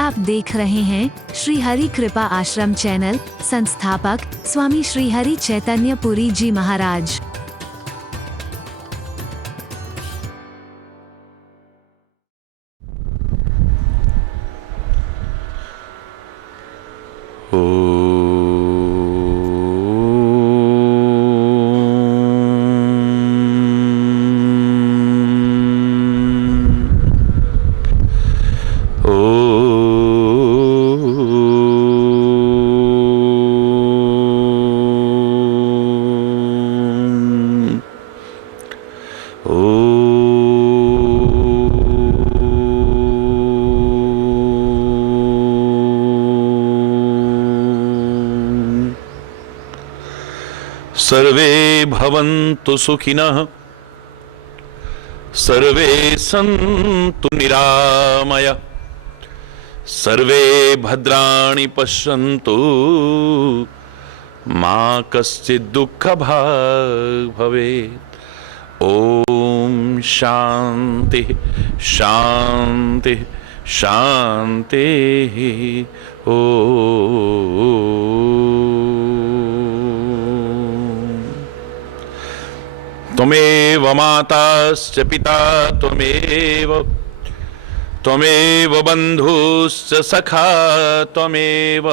आप देख रहे हैं श्री हरि कृपा आश्रम चैनल। संस्थापक स्वामी श्री हरि चैतन्य पुरी जी महाराज। सर्वे भवन्तु सुखिनः, सर्वे सन्तु निरामया, सर्वे भद्राणि पश्यन्तु मा कश्चित् दुःखभाग् भवेत्। ओम शांति शांति शांति। त्वमेव माताश्च पिता त्वमेव, त्वमेव बन्धुश्च सखा त्वमेव,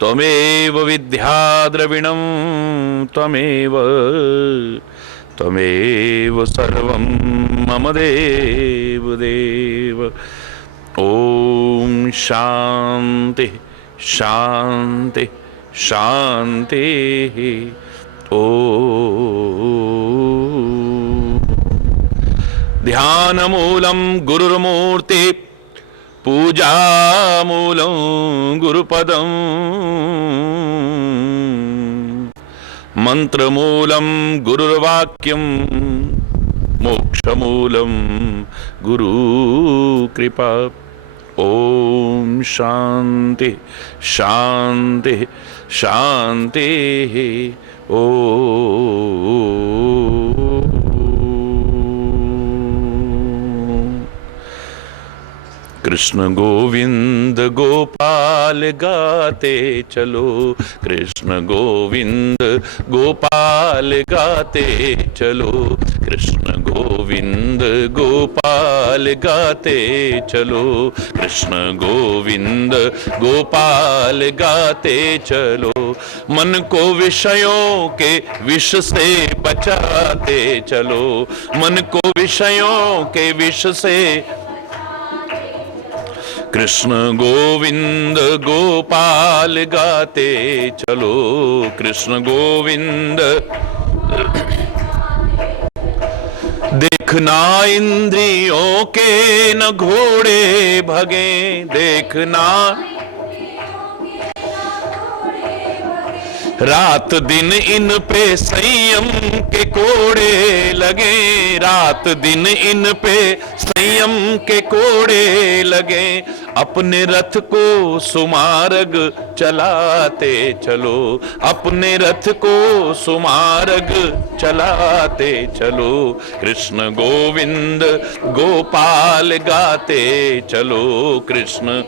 त्वमेव विद्या द्रविणं त्वमेव, त्वमेव सर्वं मम देव देव। ओम शांति शांति शांति। ध्यानमूलं गुरुर्मूर्ति, पूजामूलं गुरुपदं, मंत्रमूलं गुरुर्वाक्यं, मोक्षमूलं गुरुकृपा। ओम शांति शांति शांति। कृष्ण गोविंद गोपाल गाते चलो, कृष्ण गोविंद गोपाल गाते चलो, कृष्ण गोविंद गोपाल गाते चलो, कृष्ण गोविंद गोपाल गाते चलो। मन को विषयों के विष से बचाते चलो, मन को विषयों के विष से। कृष्ण गोविंद गोपाल गाते चलो, कृष्ण गोविंद। देखना इंद्रियों के न घोड़े भगे, देखना रात दिन इन पे संयम के कोड़े लगे, रात दिन इन पे संयम के कोड़े लगे। अपने रथ को सुमार्ग चलाते चलो, अपने रथ को सुमार्ग चलाते चलो। कृष्ण गोविंद गोपाल गाते चलो, कृष्ण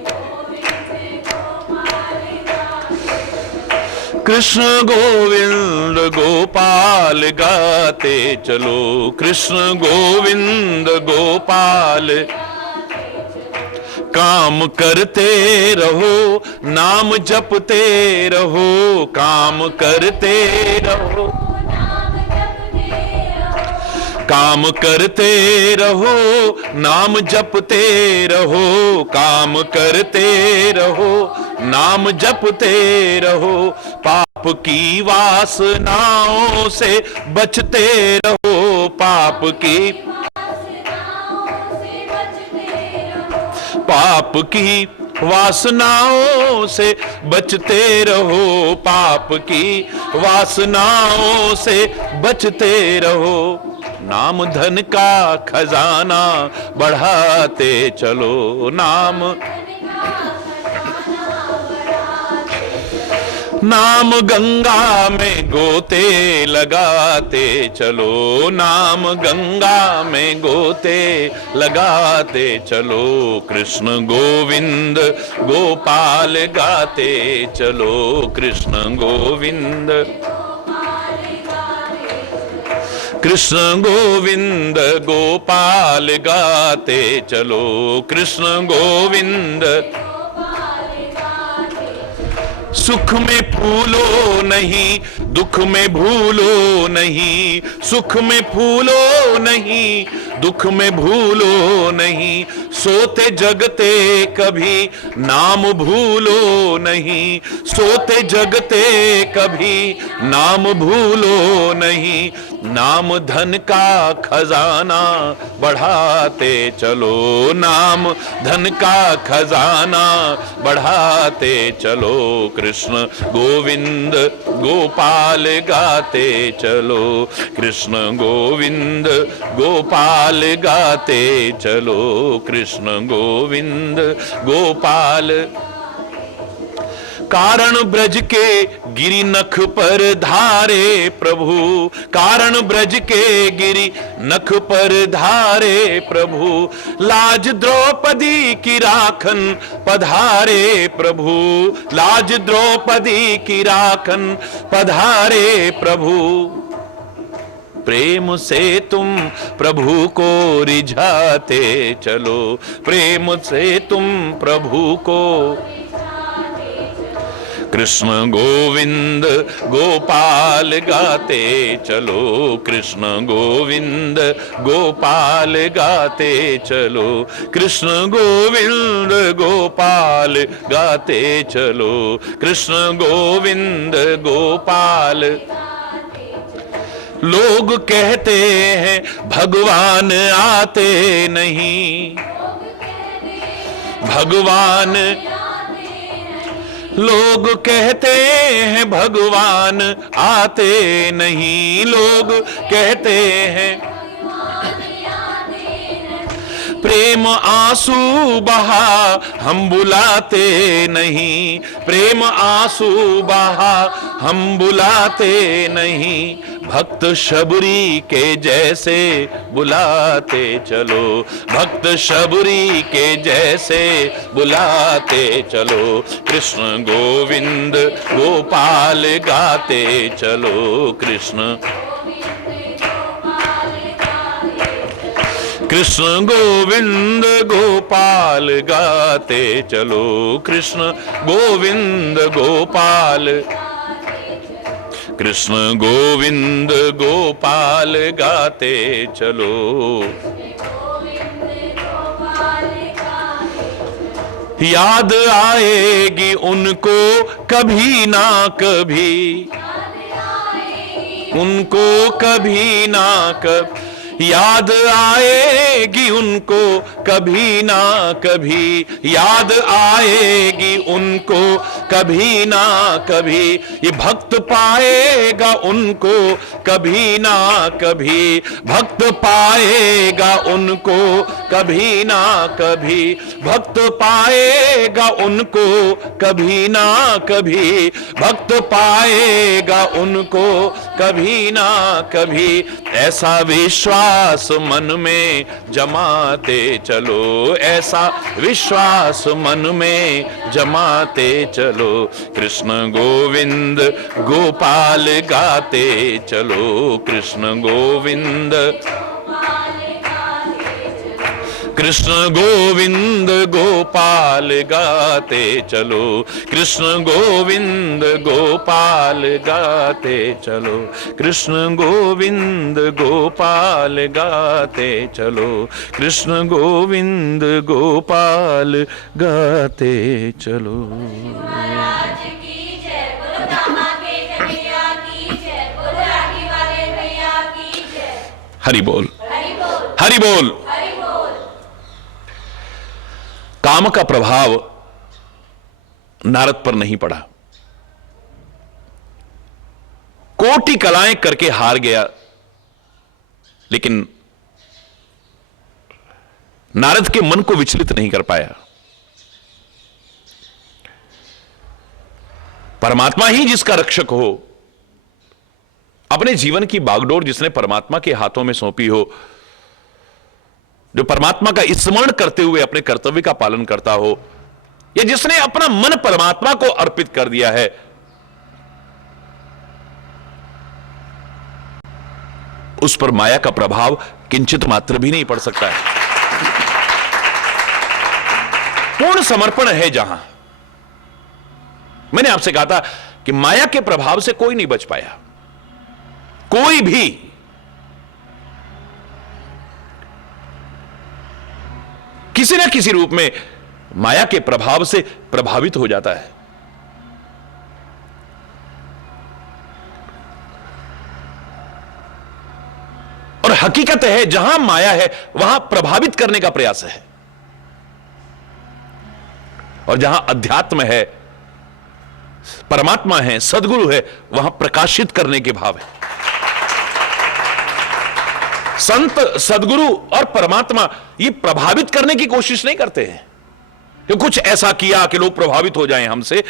कृष्ण गोविंद गोपाल गाते चलो, कृष्ण गोविंद गोपाल। काम करते रहो नाम जपते रहो, काम करते रहो, काम करते रहो नाम जपते रहो, काम करते रहो नाम जपते रहो। पाप की वासनाओं से बचते रहो, पाप की पाप की वासनाओं से बचते रहो, पाप की वासनाओं से बचते रहो। नाम धन का खजाना बढ़ाते चलो, नाम नाम गंगा में गोते लगाते चलो, नाम गंगा में गोते लगाते चलो, कृष्ण गोविंद गोपाल गाते चलो, कृष्ण गोविंद कृष्ण गोविंद गोपाल गाते चलो, कृष्ण गोविंद। सुख में फूलो नहीं, दुख में भूलो नहीं, सुख में फूलो नहीं, दुख में भूलो नहीं, सोते जगते कभी नाम भूलो नहीं, सोते जगते कभी नाम भूलो नहीं, नाम धन का खजाना बढ़ाते चलो, नाम धन का खजाना बढ़ाते चलो, कृष्ण गोविंद गोपाल गाते चलो, कृष्ण गोविंद गोपाल गाते चलो, कृष्ण गोविंद गोपाल। कारण ब्रज के गिरि नख पर धारे प्रभु, कारण ब्रज के गिरि नख पर धारे प्रभु, लाज द्रौपदी की राखन पधारे प्रभु, लाज द्रौपदी की राखन पधारे प्रभु, प्रेम से तुम प्रभु को रिझाते चलो, प्रेम से तुम प्रभु को। कृष्ण गोविंद गोपाल गाते चलो, कृष्ण गोविंद गोपाल गाते चलो, कृष्ण गोविंद गोपाल गाते चलो, कृष्ण गोविंद गोपाल। लोग कहते हैं भगवान आते नहीं, भगवान, लोग कहते हैं भगवान आते नहीं, लोग कहते हैं प्रेम आंसू बहा हम बुलाते नहीं, प्रेम आंसू बहा हम बुलाते नहीं, भक्त शबरी के जैसे बुलाते चलो, भक्त शबरी के जैसे बुलाते चलो, कृष्ण गोविंद गोपाल गाते चलो, कृष्ण कृष्ण गोविंद गोपाल गाते चलो, कृष्ण गोविंद गोपाल, कृष्ण गोविंद गोपाल गाते चलो। याद आएगी उनको कभी ना कभी, उनको कभी ना कभी, याद आएगी उनको कभी ना कभी, याद आएगी उनको कभी ना कभी, ये भक्त पाएगा उनको कभी ना कभी, भक्त पाएगा उनको कभी ना कभी, भक्त पाएगा उनको कभी ना कभी, भक्त पाएगा उनको कभी ना कभी, ऐसा विश्वास मन में जमाते चलो, ऐसा विश्वास मन में जमाते चलो, कृष्ण गोविंद गोपाल गाते चलो, कृष्ण गोविंद कृष्ण गोविंद गोपाल गाते चलो, कृष्ण गोविंद गोपाल गाते चलो, कृष्ण गोविंद गोपाल गाते चलो, कृष्ण गोविंद गोपाल गाते चलो। महाराज की जय, बोलो दामा के कन्हैया की जय, बोलो राखी वाले भैया की जय। हरि बोल, हरि बोल, हरि बोल। हरि बोल। काम का प्रभाव नारद पर नहीं पड़ा, कोटि कलाएं करके हार गया, लेकिन नारद के मन को विचलित नहीं कर पाया। परमात्मा ही जिसका रक्षक हो, अपने जीवन की बागडोर जिसने परमात्मा के हाथों में सौंपी हो, जो परमात्मा का स्मरण करते हुए अपने कर्तव्य का पालन करता हो, या जिसने अपना मन परमात्मा को अर्पित कर दिया है, उस पर माया का प्रभाव किंचित मात्र भी नहीं पड़ सकता है। पूर्ण समर्पण है जहां, मैंने आपसे कहा था कि माया के प्रभाव से कोई नहीं बच पाया, कोई भी। किसी ना किसी रूप में माया के प्रभाव से प्रभावित हो जाता है। और हकीकत है जहां माया है वहां प्रभावित करने का प्रयास है, और जहां अध्यात्म है, परमात्मा है, सदगुरु है, वहां प्रकाशित करने के भाव है। संत, सदगुरु और परमात्मा ये प्रभावित करने की कोशिश नहीं करते हैं कि कुछ ऐसा किया कि लोग प्रभावित हो जाएं हमसे,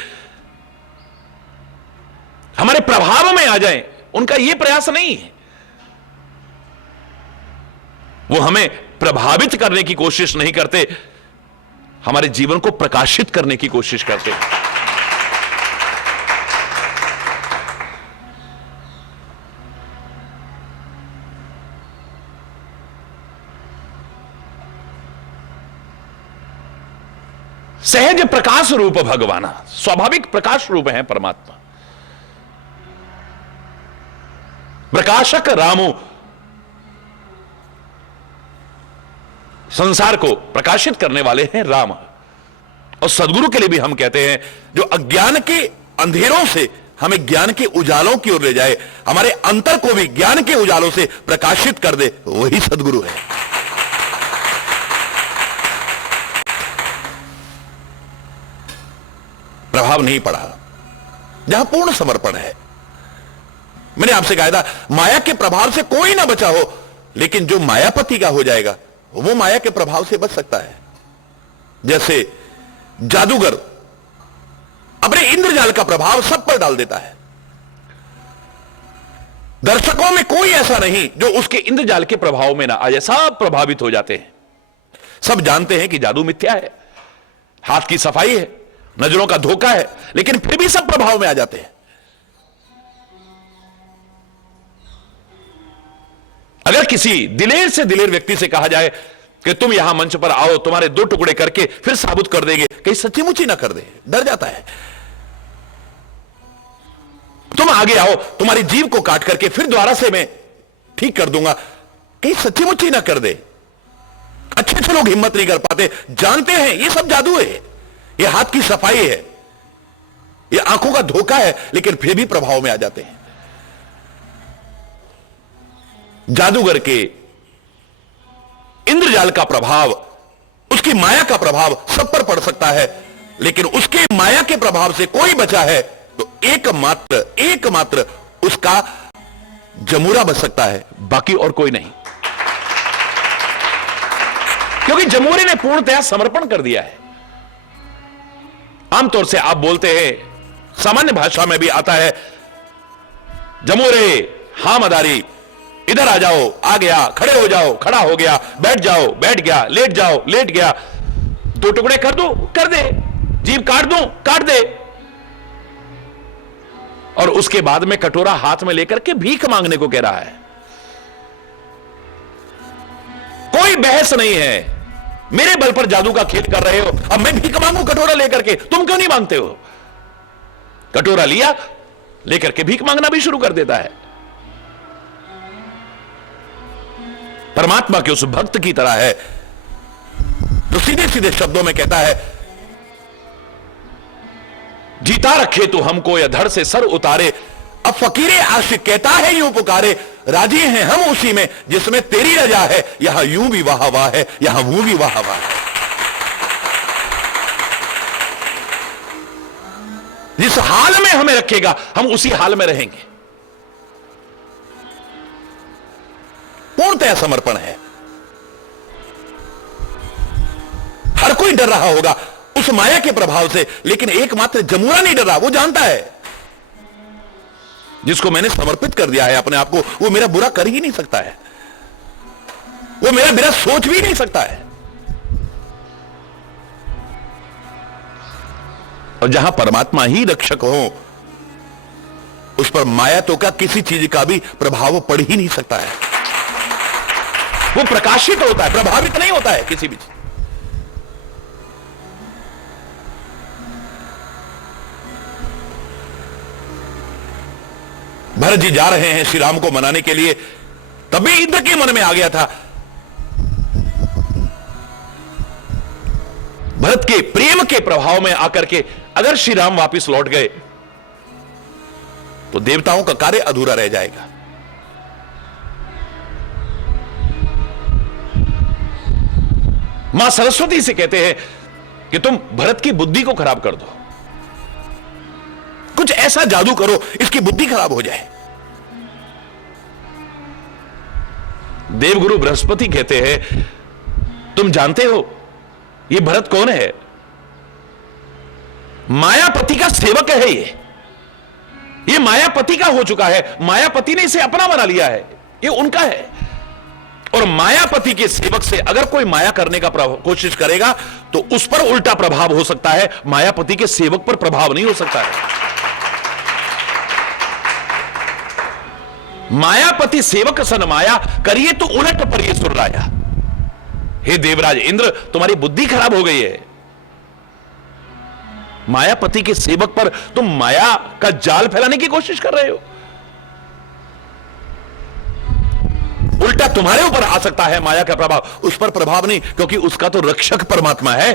हमारे प्रभाव में आ जाएं, उनका यह प्रयास नहीं है। वो हमें प्रभावित करने की कोशिश नहीं करते, हमारे जीवन को प्रकाशित करने की कोशिश करते हैं। सहज प्रकाश रूप भगवाना, स्वाभाविक प्रकाश रूप है परमात्मा। प्रकाशक रामो, संसार को प्रकाशित करने वाले हैं राम। और सदगुरु के लिए भी हम कहते हैं, जो अज्ञान के अंधेरों से हमें ज्ञान के उजालों की ओर ले जाए, हमारे अंतर को भी ज्ञान के उजालों से प्रकाशित कर दे, वही सदगुरु है। प्रभाव नहीं पड़ा जहां पूर्ण समर्पण है। मैंने आपसे कहा था माया के प्रभाव से कोई ना बचा हो, लेकिन जो मायापति का हो जाएगा वो माया के प्रभाव से बच सकता है। जैसे जादूगर अपने इंद्रजाल का प्रभाव सब पर डाल देता है, दर्शकों में कोई ऐसा नहीं जो उसके इंद्रजाल के प्रभाव में ना आ जाए, सब प्रभावित हो जाते हैं। सब जानते हैं कि जादू मिथ्या है, हाथ की सफाई है, नजरों का धोखा है, लेकिन फिर भी सब प्रभाव में आ जाते हैं। अगर किसी दिलेर से दिलेर व्यक्ति से कहा जाए कि तुम यहां मंच पर आओ, तुम्हारे 2 टुकड़े करके फिर साबुत कर देंगे, कहीं सच्ची-मुच्ची ना कर दे, डर जाता है। तुम आगे आओ, तुम्हारी जीभ को काट करके फिर दोबारा से मैं ठीक कर दूंगा, कहीं सच्ची-मुच्ची ना कर दे। अच्छे लोग हिम्मत नहीं कर पाते, जानते हैं ये सब जादू है, ये हाथ की सफाई है, ये आंखों का धोखा है, लेकिन फिर भी प्रभाव में आ जाते हैं। जादूगर के इंद्रजाल का प्रभाव, उसकी माया का प्रभाव सब पर पड़ सकता है, लेकिन उसके माया के प्रभाव से कोई बचा है तो एकमात्र उसका जमूरा बच सकता है, बाकी और कोई नहीं। क्योंकि जमूरे ने पूर्णतया समर्पण कर दिया है। आमतौर से आप बोलते हैं, सामान्य भाषा में भी आता है, जमूरे, हां मदारी, इधर आ जाओ, आ गया, खड़े हो जाओ, खड़ा हो गया, बैठ जाओ, बैठ गया, लेट जाओ, लेट गया, 2 टुकड़े कर दो, कर दे, जीभ काट दो, काट दे। और उसके बाद में कटोरा हाथ में लेकर के भीख मांगने को कह रहा है। कोई बहस नहीं है, मेरे बल पर जादू का खेल कर रहे हो, अब मैं भीख मांगू कटोरा लेकर के, तुम क्यों नहीं मांगते हो? कटोरा लिया, लेकर के भीख मांगना भी शुरू कर देता है। परमात्मा के उस भक्त की तरह है तो सीधे सीधे शब्दों में कहता है, जीता रखे तो हमको या धड़ से सर उतारे, अब फकीरे आशिक कहता है यूं पुकारे, राजी हैं हम उसी में जिसमें तेरी रजा है, यहां यूं भी वाह वाह है, यहां वो भी वाह वाह है। जिस हाल में हमें रखेगा हम उसी हाल में रहेंगे। पूर्णतः समर्पण है। हर कोई डर रहा होगा उस माया के प्रभाव से, लेकिन एकमात्र जमूरा नहीं डर रहा, वो जानता है जिसको मैंने समर्पित कर दिया है अपने आप को, वो मेरा बुरा कर ही नहीं सकता है, वो मेरा बुरा सोच भी नहीं सकता है। और जहां परमात्मा ही रक्षक हो, उस पर माया तो का किसी चीज का भी प्रभाव पड़ ही नहीं सकता है। वो प्रकाशित होता है, प्रभावित नहीं होता है किसी भी चीज। भरत जी जा रहे हैं श्री राम को मनाने के लिए, तभी इंद्र के मन में आ गया था, भरत के प्रेम के प्रभाव में आकर के अगर श्री राम वापिस लौट गए तो देवताओं का कार्य अधूरा रह जाएगा। मां सरस्वती से कहते हैं कि तुम भरत की बुद्धि को खराब कर दो, कुछ ऐसा जादू करो इसकी बुद्धि खराब हो जाए। देवगुरु बृहस्पति कहते हैं तुम जानते हो ये भरत कौन है? मायापति का सेवक है ये मायापति का हो चुका है, मायापति ने इसे अपना बना लिया है, ये उनका है। और मायापति के सेवक से अगर कोई माया करने का कोशिश करेगा तो उस पर उल्टा प्रभाव हो सकता है, मायापति के सेवक पर प्रभाव नहीं हो सकता है। मायापति सेवक सन माया करिए तो उलट पर ये सुरराया। हे देवराज इंद्र, तुम्हारी बुद्धि खराब हो गई है, मायापति के सेवक पर तुम माया का जाल फैलाने की कोशिश कर रहे हो, उल्टा तुम्हारे ऊपर आ सकता है माया का प्रभाव, उस पर प्रभाव नहीं, क्योंकि उसका तो रक्षक परमात्मा है।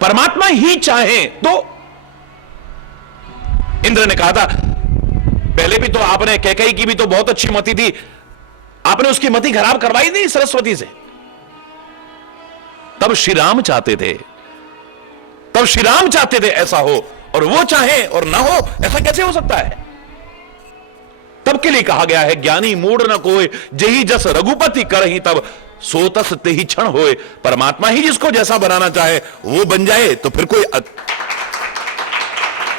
परमात्मा ही चाहे तो, इंद्र ने कहा था पहले भी तो आपने कैकेयी की भी तो बहुत अच्छी मति थी, आपने उसकी मति खराब करवाई थी सरस्वती से। तब श्री राम चाहते थे, तब श्री राम चाहते थे ऐसा हो, और वो चाहे और ना हो, ऐसा कैसे हो सकता है? तब के लिए कहा गया है ज्ञानी मूढ़ न कोय, जेहि जस रघुपति करहि तब सोतस तेहि क्षण होए। परमात्मा ही जिसको जैसा बनाना चाहे वो बन जाए, तो फिर कोई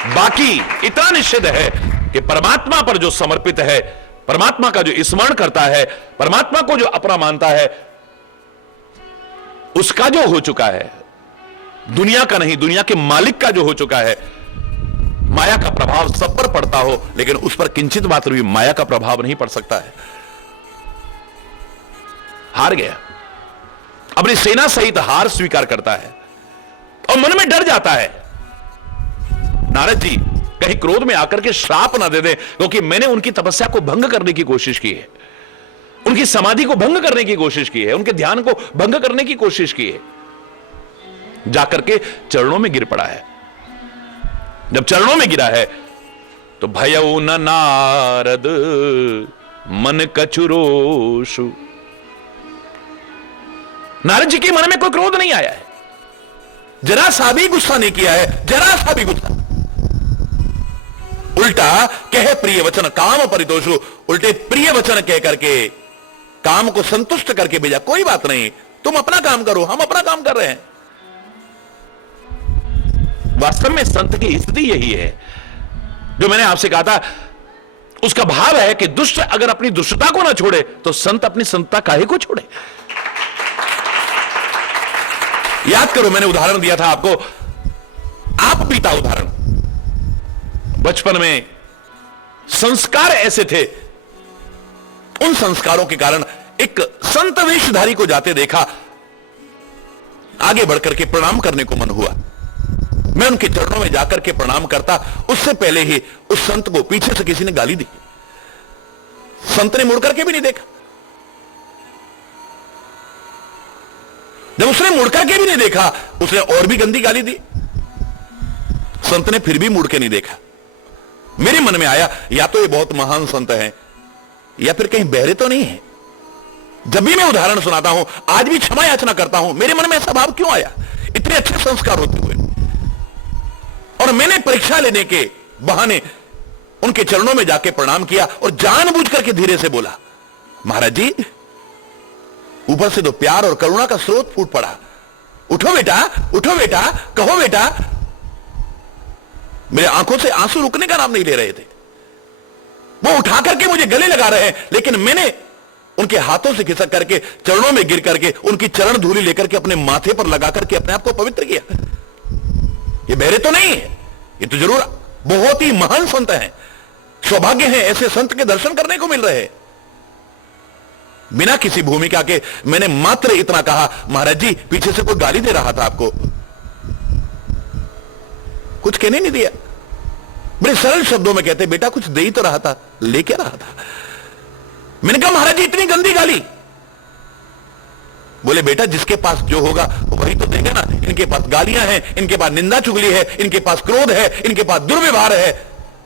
बाकी इतना निश्चित है कि परमात्मा पर जो समर्पित है, परमात्मा का जो स्मरण करता है, परमात्मा को जो अपना मानता है, उसका जो हो चुका है, दुनिया का नहीं, दुनिया के मालिक का जो हो चुका है, माया का प्रभाव सब पर पड़ता हो, लेकिन उस पर किंचित मात्र भी माया का प्रभाव नहीं पड़ सकता है। हार गया, अपनी सेना सहित हार स्वीकार करता है और मन में डर जाता है। नारद जी कहीं क्रोध में आकर के श्राप ना दे दे, क्योंकि मैंने उनकी तपस्या को भंग करने की कोशिश की है, उनकी समाधि को भंग करने की कोशिश की है, उनके ध्यान को भंग करने की कोशिश की है। जाकर के चरणों में गिर पड़ा है। जब चरणों में गिरा है तो भयउ न नारद मन कछुरोषु। नारद जी के मन में कोई क्रोध नहीं आया है, जरा सा भी गुस्सा नहीं किया है, जरा सा भी गुस्सा। उल्टा कहे प्रिय वचन काम परितोषु, उल्टे प्रिय वचन कह करके काम को संतुष्ट करके भेजा। कोई बात नहीं, तुम अपना काम करो, हम अपना काम कर रहे हैं। वास्तव में संत की स्थिति यही है जो मैंने आपसे कहा था, उसका भाव है कि दुष्ट अगर अपनी दुष्टता को ना छोड़े तो संत अपनी संतता काहे को छोड़े। याद करो, मैंने उदाहरण दिया था आपको, आप पिता उदाहरण। बचपन में संस्कार ऐसे थे, उन संस्कारों के कारण एक संत वेशधारी को जाते देखा, आगे बढ़कर के प्रणाम करने को मन हुआ। मैं उनके चरणों में जाकर के प्रणाम करता, उससे पहले ही उस संत को पीछे से किसी ने गाली दी। संत ने मुड़ करके भी नहीं देखा। जब उसने मुड़ करके भी नहीं देखा, उसने और भी गंदी गाली दी। संत ने फिर भी मुड़ के नहीं देखा। मेरे मन में आया, या तो ये बहुत महान संत हैं, या फिर कहीं बहरे तो नहीं है। जब भी मैं उदाहरण सुनाता हूं, आज भी क्षमा याचना करता हूं, मेरे मन में ऐसा भाव क्यों आया? इतने अच्छे संस्कार होते हुए। और मैंने परीक्षा लेने के बहाने उनके चरणों में जाके प्रणाम किया और जानबूझ करके धीरे से बोला, महाराज जी। ऊपर से तो प्यार और करुणा का स्रोत फूट पड़ा। उठो बेटा, उठो बेटा, कहो बेटा। मेरे आंखों से आंसू रुकने का नाम नहीं ले रहे थे। वो उठा करके मुझे गले लगा रहे हैं, लेकिन मैंने उनके हाथों से खिसक करके, चरणों में गिर करके, उनकी चरण धूलि लेकर के अपने माथे पर लगा करके अपने आप को पवित्र किया। ये बहरे तो नहीं है, ये तो जरूर बहुत ही महान संत हैं। सौभाग्य है ऐसे संत के दर्शन करने को मिल रहे हैं। बिना किसी भूमिका के मैंने मात्र इतना कहा, महाराज जी पीछे से कोई गाली दे रहा था आपको, कुछ कहने नहीं दिया। बड़े सरल शब्दों में कहते, बेटा कुछ दे ही तो रहा था, लेके रहा था। मैंने कहा महाराज जी इतनी गंदी गाली? बोले बेटा जिसके पास जो होगा वही तो देगा ना। इनके पास गालियां हैं, इनके पास निंदा चुगली है, इनके पास क्रोध है, इनके पास दुर्व्यवहार है,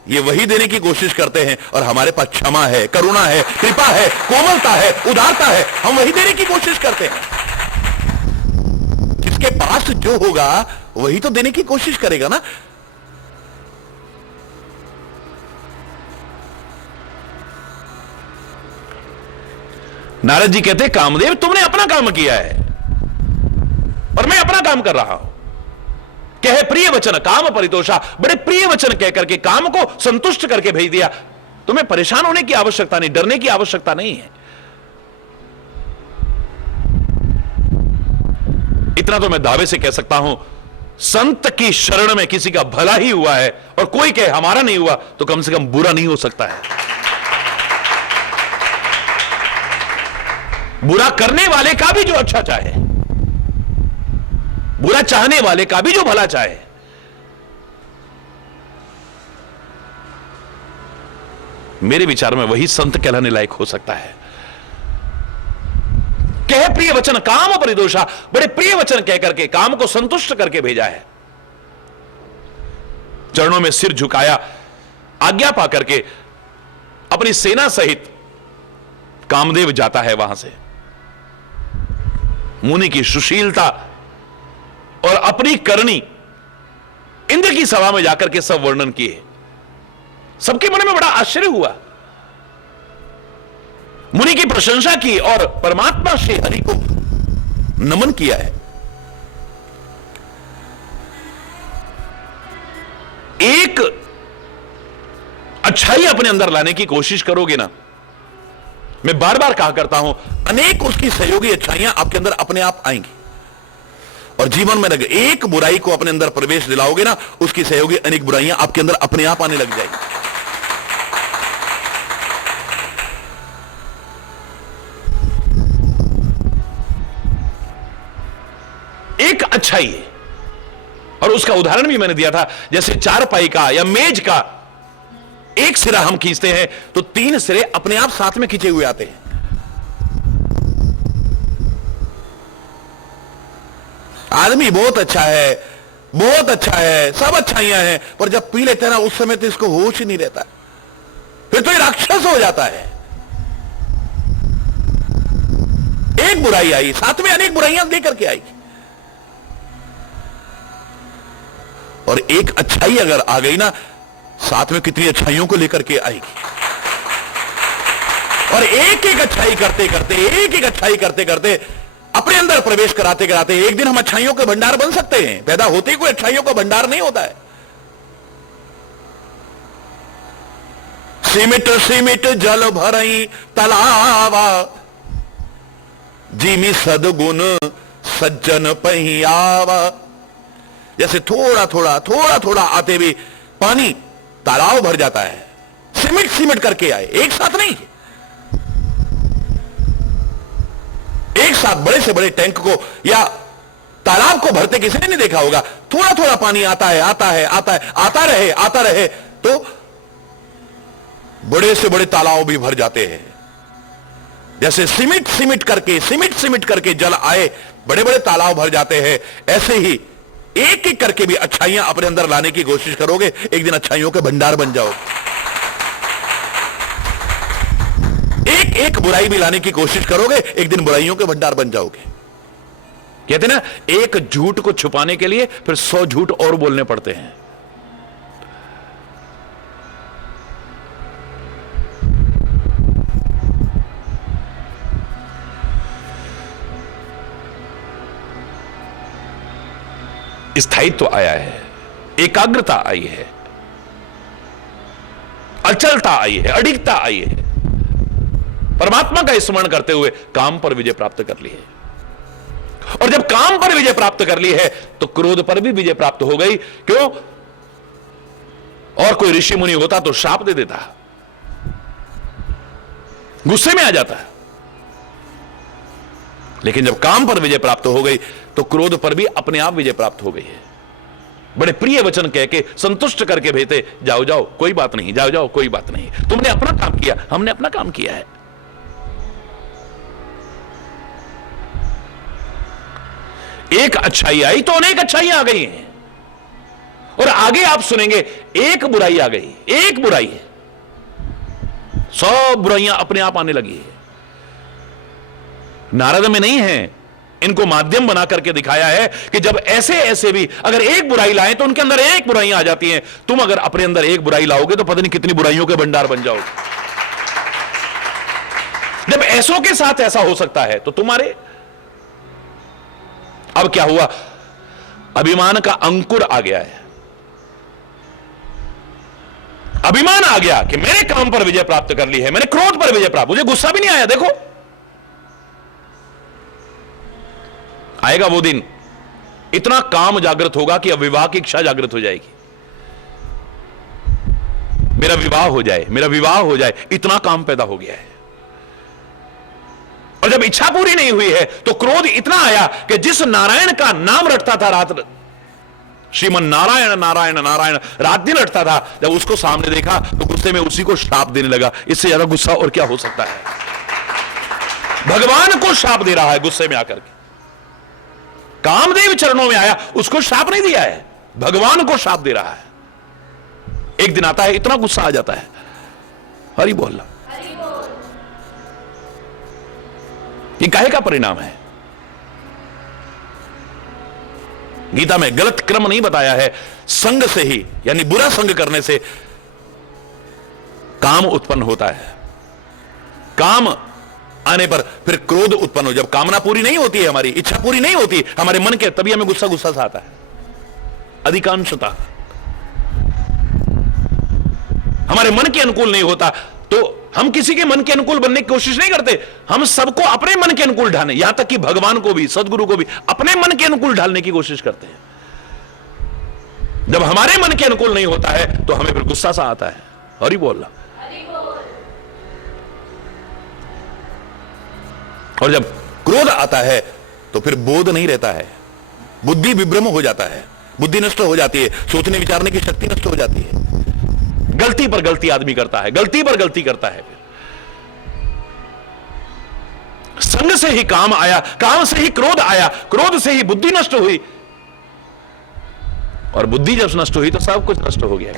ये वही देने की कोशिश करते हैं। और हमारे पास क्षमा है, करुणा है, कृपा है, कोमलता है, उदारता है, हम वही देने की कोशिश करते हैं। जिसके पास जो होगा वही तो देने की कोशिश करेगा ना। नारद जी कहते, कामदेव तुमने अपना काम किया है और मैं अपना काम कर रहा हूं। कहे प्रिय वचन काम परितोषा, बड़े प्रिय वचन कह करके काम को संतुष्ट करके भेज दिया। तुम्हें परेशान होने की आवश्यकता नहीं, डरने की आवश्यकता नहीं है। इतना तो मैं दावे से कह सकता हूं, संत की शरण में किसी का भला ही हुआ है और कोई कहे हमारा नहीं हुआ तो कम से कम बुरा नहीं हो सकता है। बुरा करने वाले का भी जो अच्छा चाहे, बुरा चाहने वाले का भी जो भला चाहे, मेरे विचार में वही संत कहलाने लायक हो सकता है। कह प्रिय वचन काम परिदोषा, बड़े प्रिय वचन कह करके काम को संतुष्ट करके भेजा है। चरणों में सिर झुकाया, आज्ञा पा करके अपनी सेना सहित कामदेव जाता है वहां से। मुनि की सुशीलता और अपनी करनी इंद्र की सभा में जाकर के सब वर्णन किए। सबके मन में बड़ा आश्चर्य हुआ। मुनि की प्रशंसा की और परमात्मा श्री हरि को नमन किया है। एक अच्छाई अपने अंदर लाने की कोशिश करोगे ना, मैं बार बार कहा करता हूं, अनेक उसकी सहयोगी अच्छाइयां आपके अंदर अपने आप आएंगी और जीवन में लगे एक बुराई को अपने अंदर प्रवेश दिलाओगे ना, उसकी सहयोगी अनेक बुराइयां आपके अंदर अपने आप आने लग जाएगी। एक अच्छाई है और उसका उदाहरण भी मैंने दिया था, जैसे चारपाई का या मेज का एक सिरा हम खींचते हैं तो तीन सिरे अपने आप साथ में खींचे हुए आते हैं। आदमी बहुत अच्छा है, बहुत अच्छा है, सब अच्छाइयां हैं, पर जब पी लेते हैं ना उस समय तो इसको होश ही नहीं रहता, फिर तो ये राक्षस हो जाता है। एक बुराई आई, साथ में अनेक बुराइयां लेकर के आई, और एक अच्छाई अगर आ गई ना, साथ में कितनी अच्छाइयों को लेकर के आएगी। और एक एक अच्छाई करते करते, एक एक अच्छाई करते करते, अपने अंदर प्रवेश कराते कराते एक दिन हम अच्छाइयों के भंडार बन सकते हैं। पैदा होते ही कोई अच्छाइयों का भंडार नहीं होता है। सिमिट सिमिट जल भरई तलावा, जिमी सदगुण सज्जन पहियावा। जैसे थोड़ा थोड़ा थोड़ा थोड़ा आते भी पानी तालाब भर जाता है, सिमट सिमट करके आए, एक साथ नहीं। एक साथ बड़े से बड़े टैंक को या तालाब को भरते किसी ने नहीं देखा होगा। थोड़ा थोड़ा पानी आता है, आता है, आता है, आता रहे तो बड़े से बड़े तालाब भी भर जाते हैं। जैसे सिमट सिमट करके जल आए, बड़े बड़े तालाब भर जाते हैं। ऐसे ही एक एक करके भी अच्छाइयां अपने अंदर लाने की कोशिश करोगे, एक दिन अच्छाइयों के भंडार बन जाओगे। एक एक बुराई भी लाने की कोशिश करोगे, एक दिन बुराइयों के भंडार बन जाओगे। कहते ना, एक झूठ को छुपाने के लिए फिर 100 झूठ और बोलने पड़ते हैं। स्थायित्व आया है, एकाग्रता आई है, अचलता आई है, अडिगता आई है। परमात्मा का स्मरण करते हुए काम पर विजय प्राप्त कर ली है। और जब काम पर विजय प्राप्त कर ली है तो क्रोध पर भी विजय प्राप्त हो गई। क्यों? और कोई ऋषि मुनि होता तो शाप दे देता, गुस्से में आ जाता। लेकिन जब काम पर विजय प्राप्त हो गई तो क्रोध पर भी अपने आप विजय प्राप्त हो गई है। बड़े प्रिय वचन कह के संतुष्ट करके भेजते, जाओ जाओ कोई बात नहीं, जाओ जाओ कोई बात नहीं, तुमने अपना काम किया, हमने अपना काम किया है। एक अच्छाई आई तो अनेक अच्छाइयां आ गई हैं। और आगे आप सुनेंगे एक बुराई आ गई, एक बुराई है, 100 बुराइयां अपने आप आने लगी है। नारद में नहीं है, इनको माध्यम बना करके दिखाया है कि जब ऐसे ऐसे भी अगर एक बुराई लाएं तो उनके अंदर एक बुराइयां आ जाती हैं। तुम अगर अपने अंदर एक बुराई लाओगे तो पता नहीं कितनी बुराइयों के भंडार बन जाओगे। जब ऐसों के साथ ऐसा हो सकता है तो तुम्हारे, अब क्या हुआ, अभिमान का अंकुर आ गया है। अभिमान आ गया कि मैंने काम पर विजय प्राप्त कर ली है, मैंने क्रोध पर विजय प्राप्त, मुझे गुस्सा भी नहीं आया। देखो आएगा वो दिन, इतना काम जागृत होगा कि अब विवाह की इच्छा जागृत हो जाएगी। मेरा विवाह हो जाए, मेरा विवाह हो जाए, इतना काम पैदा हो गया है। और जब इच्छा पूरी नहीं हुई है तो क्रोध इतना आया कि जिस नारायण का नाम रटता था रात, श्रीमन नारायण नारायण नारायण रात दिन रटता था, जब उसको सामने देखा तो गुस्से में उसी को श्राप देने लगा। इससे ज्यादा गुस्सा और क्या हो सकता है? भगवान को श्राप दे रहा है गुस्से में आकर के। कामदेव चरणों में आया, उसको श्राप नहीं दिया है, भगवान को श्राप दे रहा है। एक दिन आता है, इतना गुस्सा आ जाता है, हरि बोल, ये काहे का परिणाम है? गीता में गलत क्रम नहीं बताया है, संग से ही, यानी बुरा संग करने से काम उत्पन्न होता है। काम आने पर फिर क्रोध उत्पन्न हो, जब कामना पूरी नहीं होती है, हमारी इच्छा पूरी नहीं होती हमारे मन के, तभी हमें गुस्सा गुस्सा सा आता है। अधिकांशतः हमारे मन के अनुकूल नहीं होता तो हम किसी के मन के अनुकूल बनने की कोशिश नहीं करते, हम सबको अपने मन के अनुकूल ढालने, यहां तक कि भगवान को भी, सदगुरु को भी अपने मन के अनुकूल ढालने की कोशिश करते हैं। जब हमारे मन के अनुकूल नहीं होता है तो हमें फिर गुस्सा सा आता है। हरि बोल। और जब क्रोध आता है तो फिर बोध नहीं रहता है, बुद्धि विभ्रम हो जाता है, बुद्धि नष्ट हो जाती है, सोचने विचारने की शक्ति नष्ट हो जाती है। गलती पर गलती आदमी करता है, गलती पर गलती करता है। संग से ही काम आया, काम से ही क्रोध आया, क्रोध से ही बुद्धि नष्ट हुई, और बुद्धि जब नष्ट हुई तो सब कुछ नष्ट हो गया।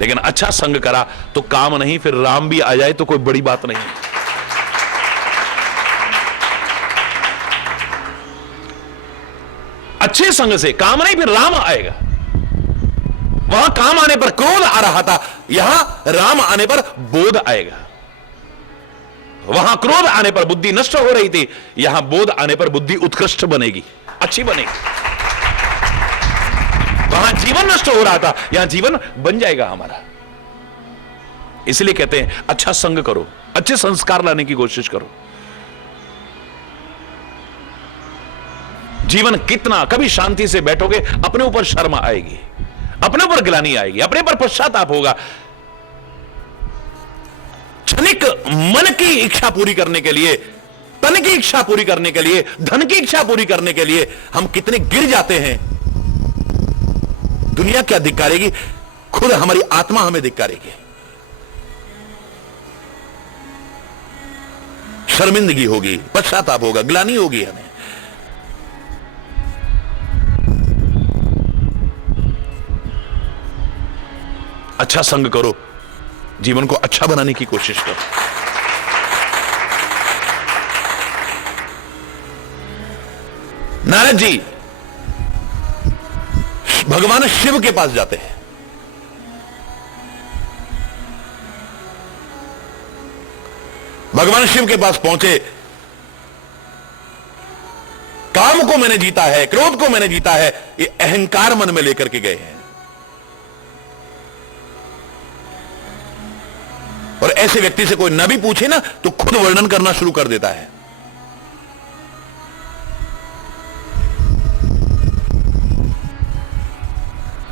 लेकिन अच्छा संग करा तो काम नहीं, फिर राम भी आ जाए तो कोई बड़ी बात नहीं। अच्छे संग से काम नहीं, फिर राम आएगा। वहां काम आने पर क्रोध आ रहा था, यहां राम आने पर बोध आएगा। वहां क्रोध आने पर बुद्धि नष्ट हो रही थी, यहां बोध आने पर बुद्धि उत्कृष्ट बनेगी, अच्छी बनेगी। वहां जीवन नष्ट हो रहा था, यहां जीवन बन जाएगा हमारा। इसलिए कहते हैं अच्छा संग करो, अच्छे संस्कार लाने की कोशिश करो। जीवन कितना, कभी शांति से बैठोगे अपने ऊपर शर्म आएगी, अपने ऊपर ग्लानि आएगी, अपने पर पश्चाताप होगा। क्षणिक मन की इच्छा पूरी करने के लिए, तन की इच्छा पूरी करने के लिए, धन की इच्छा पूरी करने के लिए हम कितने गिर जाते हैं। दुनिया क्या धिक्कारेगी, खुद हमारी आत्मा हमें धिक्कारेगी। शर्मिंदगी होगी, पश्चाताप होगा, ग्लानि होगी हमें। अच्छा संग करो, जीवन को अच्छा बनाने की कोशिश करो। नारद जी भगवान शिव के पास जाते हैं। भगवान शिव के पास पहुंचे, काम को मैंने जीता है, क्रोध को मैंने जीता है, ये अहंकार मन में लेकर के गए हैं। और ऐसे व्यक्ति से कोई न भी पूछे ना तो खुद वर्णन करना शुरू कर देता है।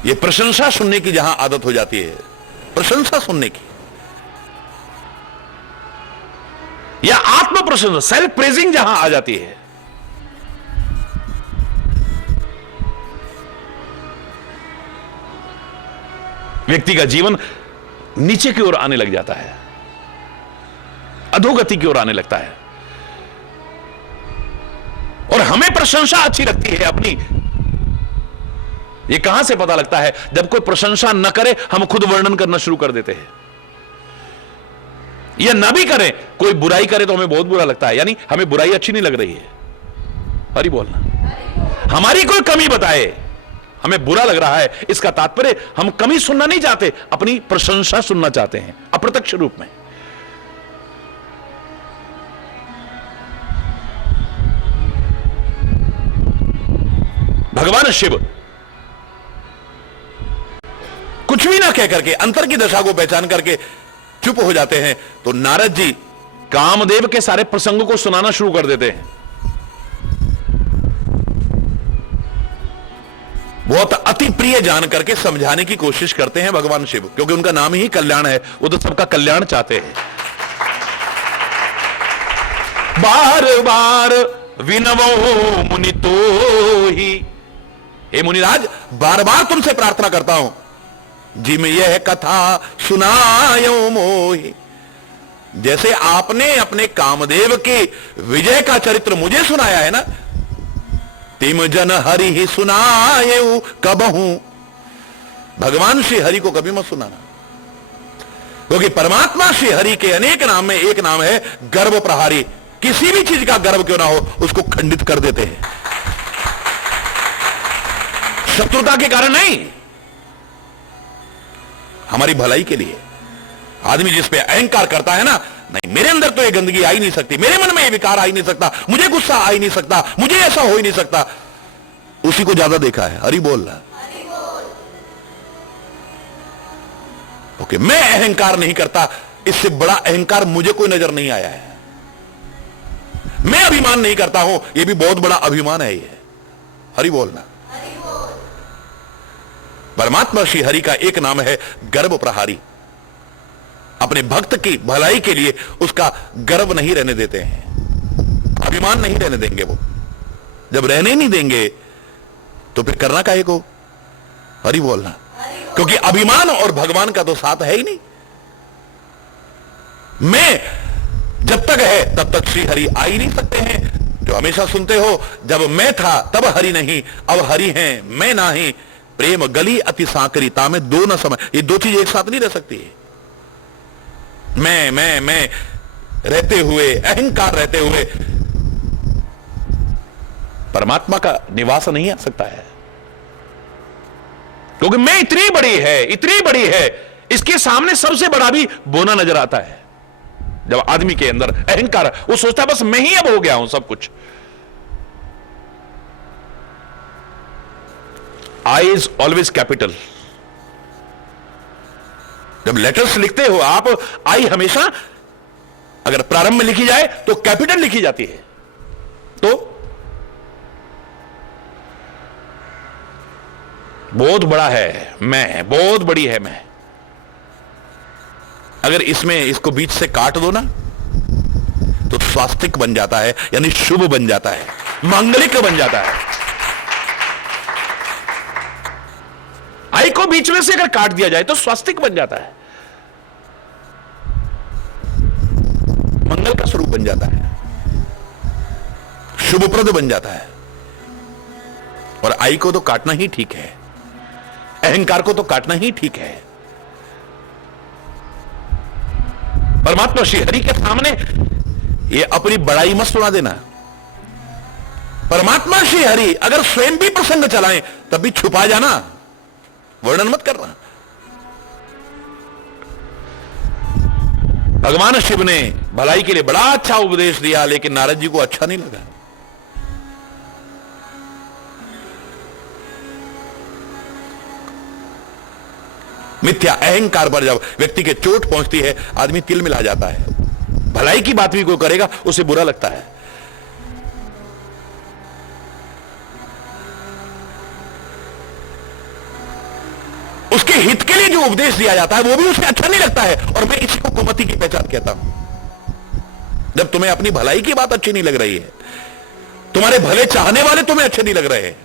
यह प्रशंसा सुनने की जहां आदत हो जाती है, प्रशंसा सुनने की, या आत्म प्रशंसा, सेल्फ प्रेजिंग जहां आ जाती है, व्यक्ति का जीवन नीचे की ओर आने लग जाता है, अधोगति की ओर आने लगता है। और हमें प्रशंसा अच्छी लगती है अपनी। यह कहां से पता लगता है? जब कोई प्रशंसा न करे हम खुद वर्णन करना शुरू कर देते हैं, या न भी करें, कोई बुराई करे तो हमें बहुत बुरा लगता है, यानी हमें बुराई अच्छी नहीं लग रही है। हरी बोलना। हमारी कोई कमी बताए हमें बुरा लग रहा है, इसका तात्पर्य हम कमी सुनना नहीं चाहते, अपनी प्रशंसा सुनना चाहते हैं अप्रत्यक्ष रूप में। भगवान शिव कुछ भी ना कह करके, अंतर की दशा को पहचान करके चुप हो जाते हैं। तो नारद जी कामदेव के सारे प्रसंगों को सुनाना शुरू कर देते हैं। बहुत अति प्रिय जान करके समझाने की कोशिश करते हैं भगवान शिव, क्योंकि उनका नाम ही कल्याण है, वो तो सबका कल्याण चाहते हैं। बार बार विनवो मुनि तो ही, हे मुनिराज, बार बार तुमसे प्रार्थना करता हूं, जी में यह कथा सुनायो मोहि। जैसे आपने अपने कामदेव के विजय का चरित्र मुझे सुनाया है ना, तिम जन हरि ही सुनाये कबहू। भगवान श्री हरि को कभी मत सुनाना, क्योंकि परमात्मा श्री हरि के अनेक नाम में एक नाम है गर्भ प्रहारी। किसी भी चीज का गर्भ क्यों ना हो, उसको खंडित कर देते हैं, शत्रुता के कारण नहीं, हमारी भलाई के लिए। आदमी जिस पे अहंकार करता है ना, नहीं मेरे अंदर तो ये गंदगी आ ही नहीं सकती, मेरे मन में ये विकार आ ही नहीं सकता, मुझे गुस्सा आ ही नहीं सकता, मुझे ऐसा हो ही नहीं सकता, उसी को ज्यादा देखा है। हरि बोल रहा। ओके, मैं अहंकार नहीं करता, इससे बड़ा अहंकार मुझे कोई नजर नहीं आया है। मैं अभिमान नहीं करता हूं, यह भी बहुत बड़ा अभिमान है। ये हरि बोलना। परमात्मा श्री हरि का एक नाम है गर्भ प्रहारी। अपने भक्त की भलाई के लिए उसका गर्व नहीं रहने देते हैं, अभिमान नहीं रहने देंगे। वो जब रहने नहीं देंगे तो फिर करना काहे को? हरि बोलना। क्योंकि अभिमान और भगवान का तो साथ है ही नहीं। मैं जब तक है तब तक श्री हरि आ ही नहीं सकते हैं। जो हमेशा सुनते हो, जब मैं था तब हरि नहीं, अब हरि हैं मैं नाही, प्रेम गली अति सांकरी तामे दो न समय। ये दो चीज एक साथ नहीं रह सकती। मैं रहते हुए, अहंकार रहते हुए परमात्मा का निवास नहीं आ सकता है। क्योंकि मैं इतनी बड़ी है, इसके सामने सबसे बड़ा भी बोना नजर आता है। जब आदमी के अंदर अहंकार, वो सोचता है बस मैं ही अब हो गया हूं सब कुछ। I is always capital. जब लेटर्स लिखते हो आप, आई हमेशा अगर प्रारंभ में लिखी जाए तो कैपिटल लिखी जाती है। तो बहुत बड़ा है मैं, बहुत बड़ी है मैं। अगर इसको बीच से काट दो ना तो स्वास्तिक बन जाता है, यानी शुभ बन जाता है, मांगलिक बन जाता है। आई को बीच में से अगर काट दिया जाए तो स्वास्तिक बन जाता है, मंगल का स्वरूप बन जाता है, शुभप्रद बन जाता है। और आई को तो काटना ही ठीक है, अहंकार को तो काटना ही ठीक है। परमात्मा श्री हरि के सामने ये अपनी बड़ाई मत सुना देना। परमात्मा श्री हरि अगर स्वयं भी प्रसंग चलाएं तब भी छुपा जाना, वर्णन मत करना। भगवान शिव ने भलाई के लिए बड़ा अच्छा उपदेश दिया, लेकिन नारद जी को अच्छा नहीं लगा। मिथ्या अहंकार पर जब व्यक्ति के चोट पहुंचती है, आदमी तिल मिला जाता है। भलाई की बात भी कोई करेगा उसे बुरा लगता है। उसके हित के लिए जो उपदेश दिया जाता है वो भी उसे अच्छा नहीं लगता है। और मैं इसी को कुमति की पहचान कहता हूं। जब तुम्हें अपनी भलाई की बात अच्छी नहीं लग रही है, तुम्हारे भले चाहने वाले तुम्हें अच्छे नहीं लग रहे हैं,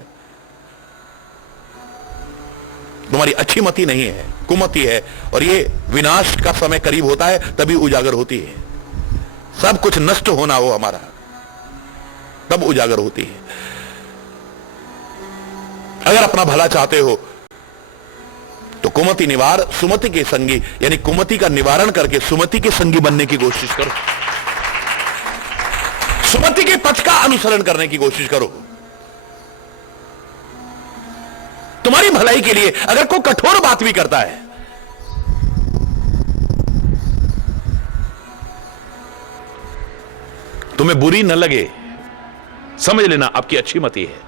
तुम्हारी अच्छी मति नहीं है, कुमति है। और ये विनाश का समय करीब होता है तभी उजागर होती है। सब कुछ नष्ट होना हो हमारा, तब उजागर होती है। अगर अपना भला चाहते हो तो कुमति निवार सुमति के संगी, यानी कुमति का निवारण करके सुमति के संगी बनने की कोशिश करो। सुमति के पथ का अनुसरण करने की कोशिश करो। तुम्हारी भलाई के लिए अगर कोई कठोर बात भी करता है, तुम्हें बुरी न लगे, समझ लेना आपकी अच्छी मति है।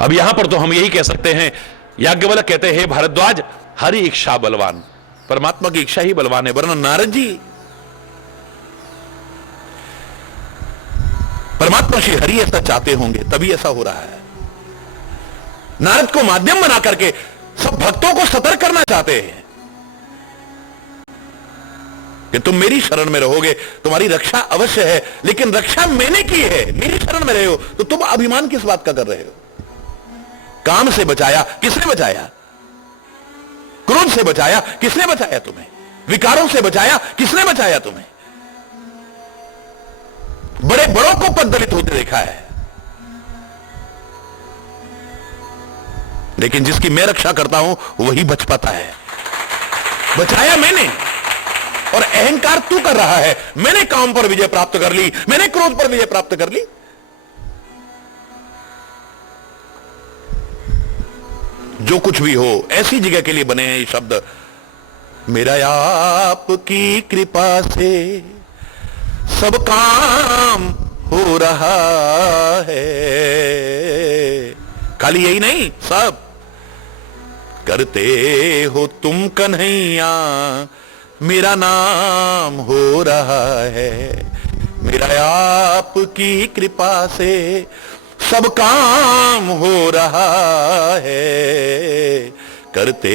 अब यहां पर तो हम यही कह सकते हैं, याज्ञवल्क्य कहते हैं, भारद्वाज हरि इच्छा बलवान, परमात्मा की इच्छा ही बलवान है। वरना नारद जी परमात्मा श्री हरि ऐसा चाहते होंगे तभी ऐसा हो रहा है। नारद को माध्यम बना करके सब भक्तों को सतर्क करना चाहते हैं कि तुम मेरी शरण में रहोगे, तुम्हारी रक्षा अवश्य है, लेकिन रक्षा मैंने की है। मेरी शरण में रहे हो तो तुम अभिमान किस बात का कर रहे हो? काम से बचाया, किसने बचाया? क्रोध से बचाया, किसने बचाया तुम्हें? विकारों से बचाया, किसने बचाया तुम्हें? बड़े बड़ों को पददलित होते देखा है, लेकिन जिसकी मैं रक्षा करता हूं वही बच पाता है। बचाया मैंने, और अहंकार तू कर रहा है। मैंने काम पर विजय प्राप्त कर ली, मैंने क्रोध पर विजय प्राप्त कर ली। जो कुछ भी हो, ऐसी जगह के लिए बने हैं ये शब्द। मेरा आपकी कृपा से सब काम हो रहा है। खाली यही नहीं, सब करते हो तुम कन्हैया, मेरा नाम हो रहा है। मेरा आपकी कृपा से सब काम हो रहा है। करते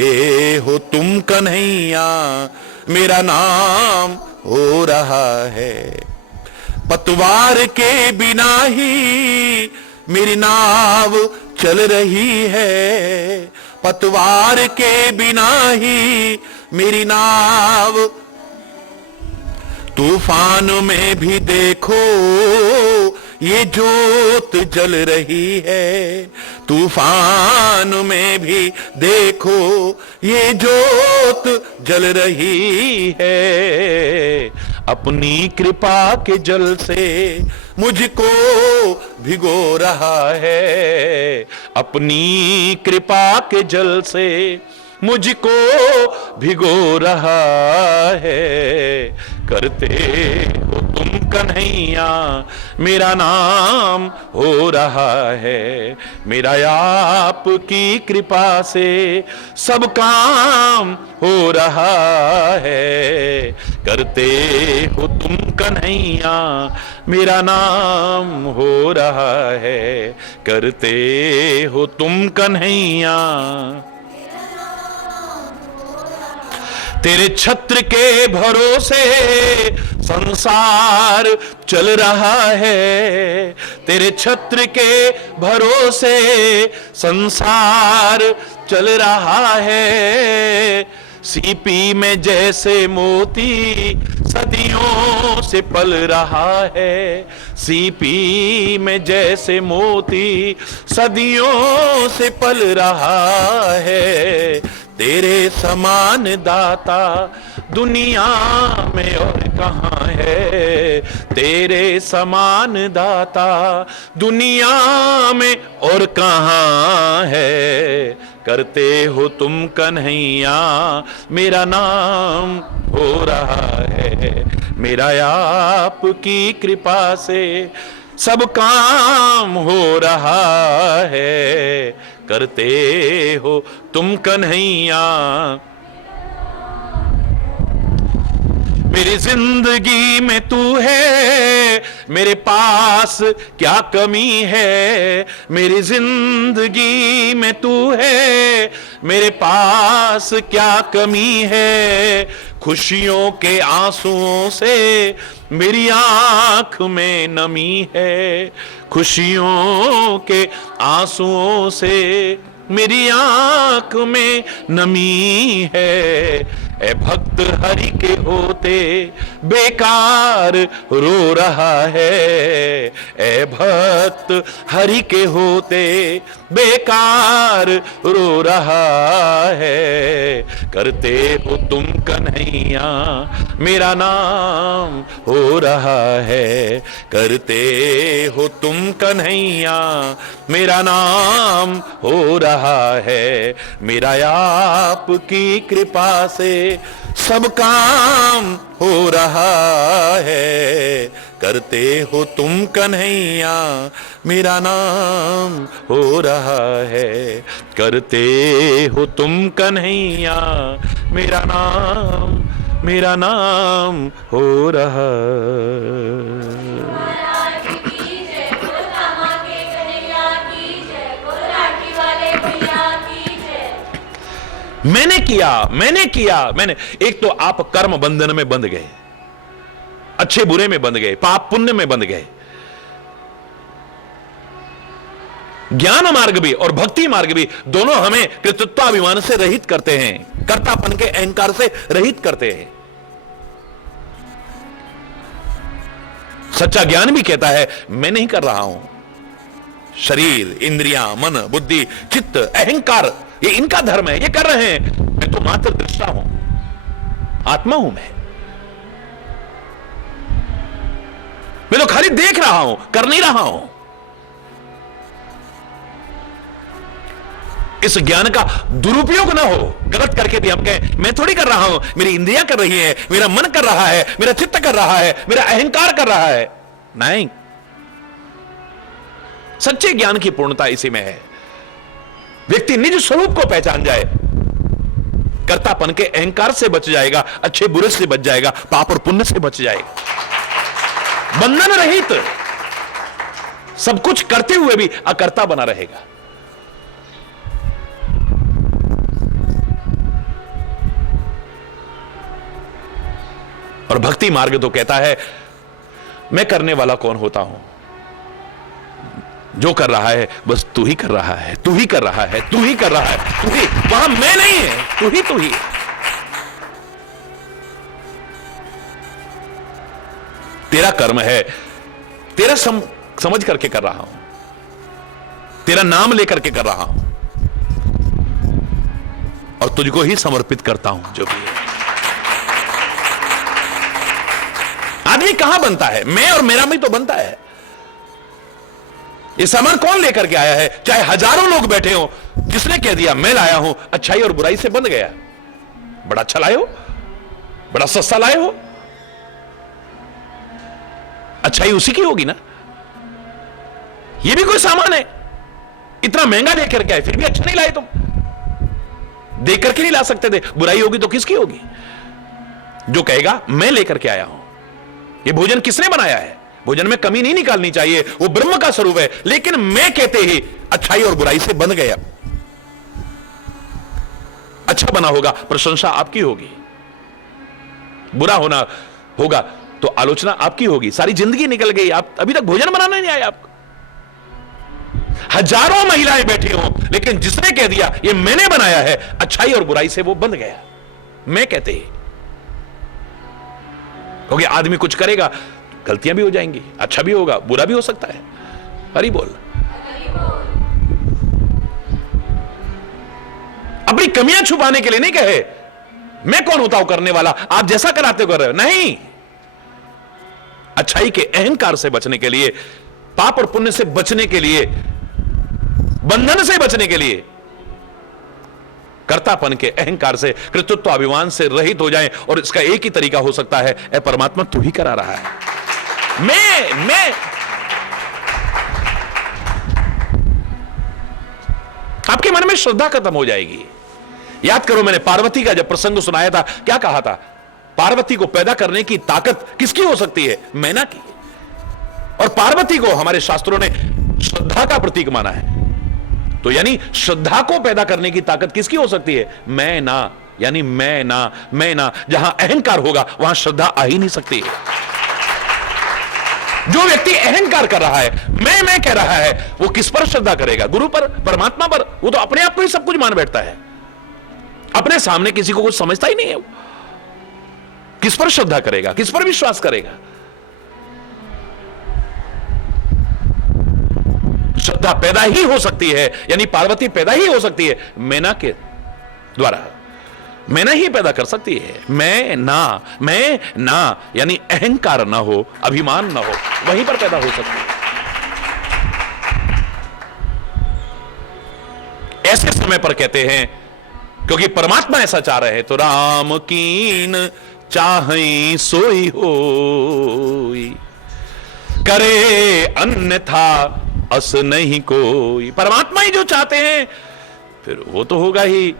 हो तुम कन्हैया, मेरा नाम हो रहा है। पतवार के बिना ही मेरी नाव चल रही है। पतवार के बिना ही मेरी नाव, तूफान में भी देखो ये जोत जल रही है। तूफान में भी देखो ये जोत जल रही है। अपनी कृपा के जल से मुझको भिगो रहा है। अपनी कृपा के जल से मुझको भिगो रहा है। करते हो तुम कन्हैया, मेरा नाम हो रहा है। मेरा आपकी कृपा से सब काम हो रहा है। करते हो तुम कन्हैया, मेरा नाम हो रहा है। करते हो तुम कन्हैया। तेरे छत्र के भरोसे संसार चल रहा है। तेरे छत्र के भरोसे संसार चल रहा है। सीपी में जैसे मोती सदियों से पल रहा है। सीपी में जैसे मोती सदियों से पल रहा है। तेरे समान दाता दुनिया में और कहां है। तेरे समान दाता दुनिया में और कहां है। करते हो तुम कन्हैया, मेरा नाम हो रहा है। मेरा आपकी कृपा से सब काम हो रहा है, करते हो तुम कन्हैया। मेरी जिंदगी में तू है, मेरे पास क्या कमी है। मेरी जिंदगी में तू है, मेरे पास क्या कमी है। खुशियों के आंसुओं से मेरी आंख में नमी है। खुशियों के आंसुओं से मेरी आंख में नमी है। ए भक्त हरि के होते बेकार रो रहा है। ए भक्त हरि के होते बेकार रो रहा है, करते हो तुम कन्हैया, मेरा नाम हो रहा है। करते हो तुम कन्हैया, मेरा नाम हो रहा है। मेरा आपकी कृपा से सब काम हो रहा है। करते हो तुम कन्हैया, मेरा नाम हो रहा है। करते हो तुम कन्हैया, मेरा नाम हो रहा है। महाराज की जय, बोलो कामा के कन्हैया की जय, बोलो लाठी वाले भैया की जय। मैंने एक तो आप कर्म बंधन में बंध गए, अच्छे बुरे में बंध गए, पाप पुण्य में बंध गए। ज्ञान मार्ग भी और भक्ति मार्ग भी दोनों हमें कृतित्वाभिमान से रहित करते हैं, कर्तापन के अहंकार से रहित करते हैं। सच्चा ज्ञान भी कहता है मैं नहीं कर रहा हूं। शरीर, इंद्रियां, मन, बुद्धि, चित्त, अहंकार, ये इनका धर्म है, ये कर रहे हैं। मैं तो मात्र दृष्टा हूं, आत्मा हूं। मैं तो खाली देख रहा हूं, कर नहीं रहा हूं। इस ज्ञान का दुरुपयोग ना हो, गलत करके भी हम कहें मैं थोड़ी कर रहा हूं, मेरी इंद्रियां कर रही है, मेरा मन कर रहा है, मेरा चित्त कर रहा है, मेरा अहंकार कर रहा है। नहीं, सच्चे ज्ञान की पूर्णता इसी में है। व्यक्ति निज स्वरूप को पहचान जाए, कर्तापन के अहंकार से बच जाएगा, अच्छे बुरे से बच जाएगा, पाप और पुण्य से बच जाएगा। बंधन रहित, सब कुछ करते हुए भी अकर्ता बना रहेगा। और भक्ति मार्ग तो कहता है मैं करने वाला कौन होता हूं, जो कर रहा है बस तू ही कर रहा है, तू ही कर रहा है, तू ही कर रहा है, तू ही, वहां मैं नहीं है, तू ही। तेरा कर्म है, तेरा समझ करके कर रहा हूं, तेरा नाम लेकर के कर रहा हूं और तुझको ही समर्पित करता हूं जो भी है। आदमी कहां बनता है? मैं और मेरा में तो बनता है। ये सामान कौन लेकर के आया है? चाहे हजारों लोग बैठे हो, जिसने कह दिया मैं लाया हूं, अच्छाई और बुराई से बंध गया। बड़ा अच्छा लाए हो, बड़ा सस्ता लाए हो, अच्छाई उसी की होगी ना। ये भी कोई सामान है, इतना महंगा लेकर के आए फिर भी अच्छा नहीं लाए तुम। देख करके नहीं ला सकते थे, बुराई होगी तो किसकी होगी? जो कहेगा मैं लेकर के आया हूं। ये भोजन किसने बनाया है? भोजन में कमी नहीं निकालनी चाहिए, वो ब्रह्म का स्वरूप है, लेकिन मैं कहते ही अच्छाई और बुराई से बंध गया। अच्छा बना होगा प्रशंसा आपकी होगी, बुरा होना होगा तो आलोचना आपकी होगी। सारी जिंदगी निकल गई, आप अभी तक भोजन बनाने नहीं आए। आपको हजारों महिलाएं बैठी हो, लेकिन जिसने कह दिया ये मैंने बनाया है, अच्छाई और बुराई से वो बंध गया। मैं कहते ही, क्योंकि आदमी कुछ करेगा गलतियां भी हो जाएंगी, अच्छा भी होगा, बुरा भी हो सकता है। हरि बोल। अपनी कमियां छुपाने के लिए नहीं कहे मैं कौन होता हूं करने वाला, आप जैसा कराते कर रहे हो, नहीं। अच्छाई के अहंकार से बचने के लिए, पाप और पुण्य से बचने के लिए, बंधन से बचने के लिए कर्तापन के अहंकार से, कृतित्व अभिमान से रहित हो जाएं। और इसका एक ही तरीका हो सकता है, ए परमात्मा तू ही करा रहा है, मैं आपके मन में श्रद्धा खत्म हो जाएगी। याद करो, मैंने पार्वती का जब प्रसंग सुनाया था, क्या कहा था? पार्वती को पैदा करने की ताकत किसकी हो सकती है? मैना की। और पार्वती को हमारे शास्त्रों ने श्रद्धा का प्रतीक माना है। तो यानी श्रद्धा को पैदा करने की ताकत किसकी हो सकती है? मैं ना, यानी मैं ना। जहां अहंकार होगा वहां श्रद्धा आ ही नहीं सकती है। जो व्यक्ति अहंकार कर रहा है, मैं कह रहा है, वो किस पर श्रद्धा करेगा? गुरु पर, परमात्मा पर? वो तो अपने आप को ही सब कुछ मान बैठता है, अपने सामने किसी को कुछ समझता ही नहीं है। किस पर श्रद्धा करेगा? किस पर विश्वास करेगा? श्रद्धा पैदा ही हो सकती है, यानी पार्वती पैदा ही हो सकती है मैना के द्वारा। मैना ही पैदा कर सकती है। मैं ना, यानी अहंकार ना हो, अभिमान ना हो, वहीं पर पैदा हो सकती है। ऐसे समय पर कहते हैं, क्योंकि परमात्मा ऐसा चाह रहे हैं, तो राम कीन चाहे सोई होई, करे अन्यथा अस नहीं कोई। परमात्मा ही जो चाहते हैं फिर वो तो होगा ही,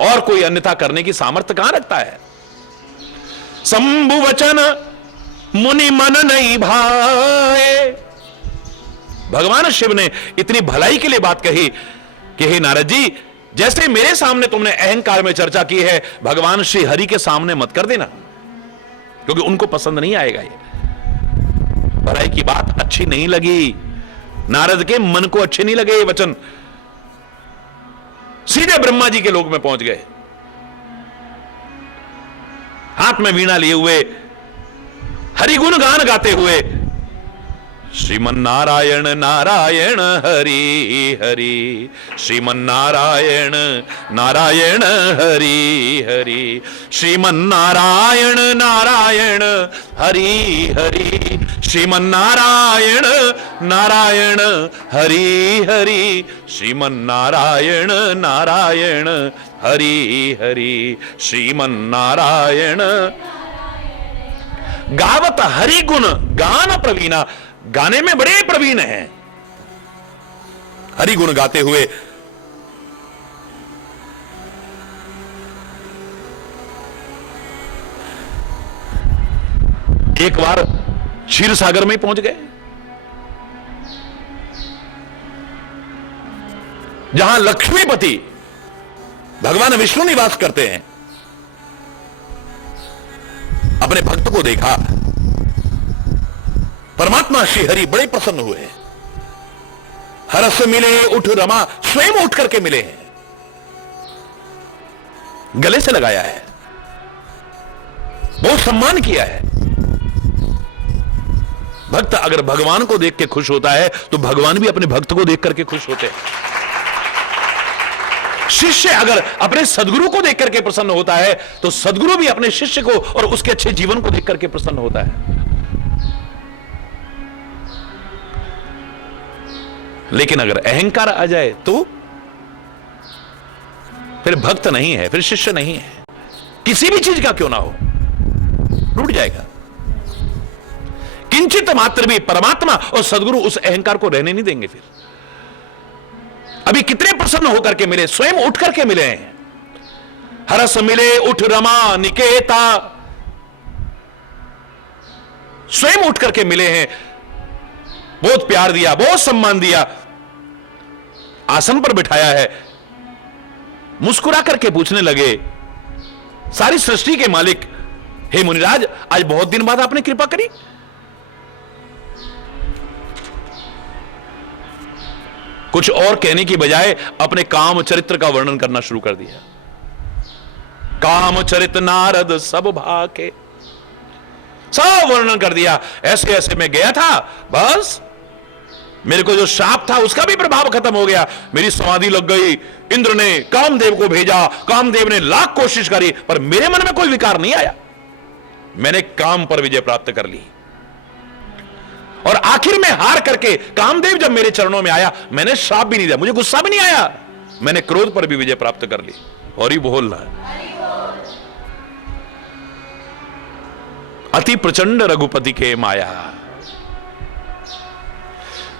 और कोई अन्यथा करने की सामर्थ्य कहां रखता है? शंभु वचन मुनि मन नहीं भाए। भगवान शिव ने इतनी भलाई के लिए बात कही कि हे नारद जी, जैसे मेरे सामने तुमने अहंकार में चर्चा की है, भगवान श्री हरि के सामने मत कर देना, क्योंकि उनको पसंद नहीं आएगा। ये भलाई की बात अच्छी नहीं लगी, नारद के मन को अच्छे नहीं लगे ये वचन। सीधे ब्रह्मा जी के लोक में पहुंच गए, हाथ में वीणा लिए हुए, हरिगुण गान गाते हुए, श्रीमन नारायण नारायण हरि हरि, श्रीमन नारायण नारायण हरि हरि, श्रीमन नारायण नारायण हरि हरि, श्रीमन नारायण नारायण हरि हरि, श्रीमन नारायण नारायण हरि हरि, श्रीमन नारायण। गावत हरि गुण गान प्रवीणा, गाने में बड़े प्रवीण हैं। हरि गुण गाते हुए एक बार क्षीर सागर में पहुंच गए, जहां लक्ष्मीपति भगवान विष्णु निवास करते हैं। अपने भक्त को देखा, परमात्मा श्री हरि बड़े प्रसन्न हुए। हरस मिले उठ रमा, स्वयं उठ करके मिले हैं, गले से लगाया है, बहुत सम्मान किया है। भक्त अगर भगवान को देख के खुश होता है तो भगवान भी अपने भक्त को देख करके खुश होते हैं। शिष्य अगर अपने सदगुरु को देख करके प्रसन्न होता है तो सदगुरु भी अपने शिष्य को और उसके अच्छे जीवन को देख करके प्रसन्न होता है। लेकिन अगर अहंकार आ जाए तो फिर भक्त नहीं है, फिर शिष्य नहीं है, किसी भी चीज का क्यों ना हो, टूट जाएगा। किंचित मात्र भी परमात्मा और सदगुरु उस अहंकार को रहने नहीं देंगे। फिर अभी कितने प्रसन्न होकर के मिले, स्वयं उठ करके मिले हैं। हरस मिले उठ रमा निकेता, स्वयं उठ करके मिले हैं, बहुत प्यार दिया, बहुत सम्मान दिया, आसन पर बिठाया है, मुस्कुरा करके पूछने लगे, सारी सृष्टि के मालिक, हे मुनिराज, आज बहुत दिन बाद आपने कृपा करी। कुछ और कहने की बजाय अपने काम चरित्र का वर्णन करना शुरू कर दिया। काम चरित नारद सब भाके, सब वर्णन कर दिया। ऐसे ऐसे मैं गया था, बस मेरे को जो शाप था उसका भी प्रभाव खत्म हो गया, मेरी समाधि लग गई। इंद्र ने कामदेव को भेजा, कामदेव ने लाख कोशिश करी, पर मेरे मन में कोई विकार नहीं आया। मैंने काम पर विजय प्राप्त कर ली और आखिर में हार करके कामदेव जब मेरे चरणों में आया, मैंने श्राप भी नहीं दिया, मुझे गुस्सा भी नहीं आया। मैंने क्रोध पर भी विजय प्राप्त कर ली। और ही बोल रहा है, अति प्रचंड रघुपति के माया।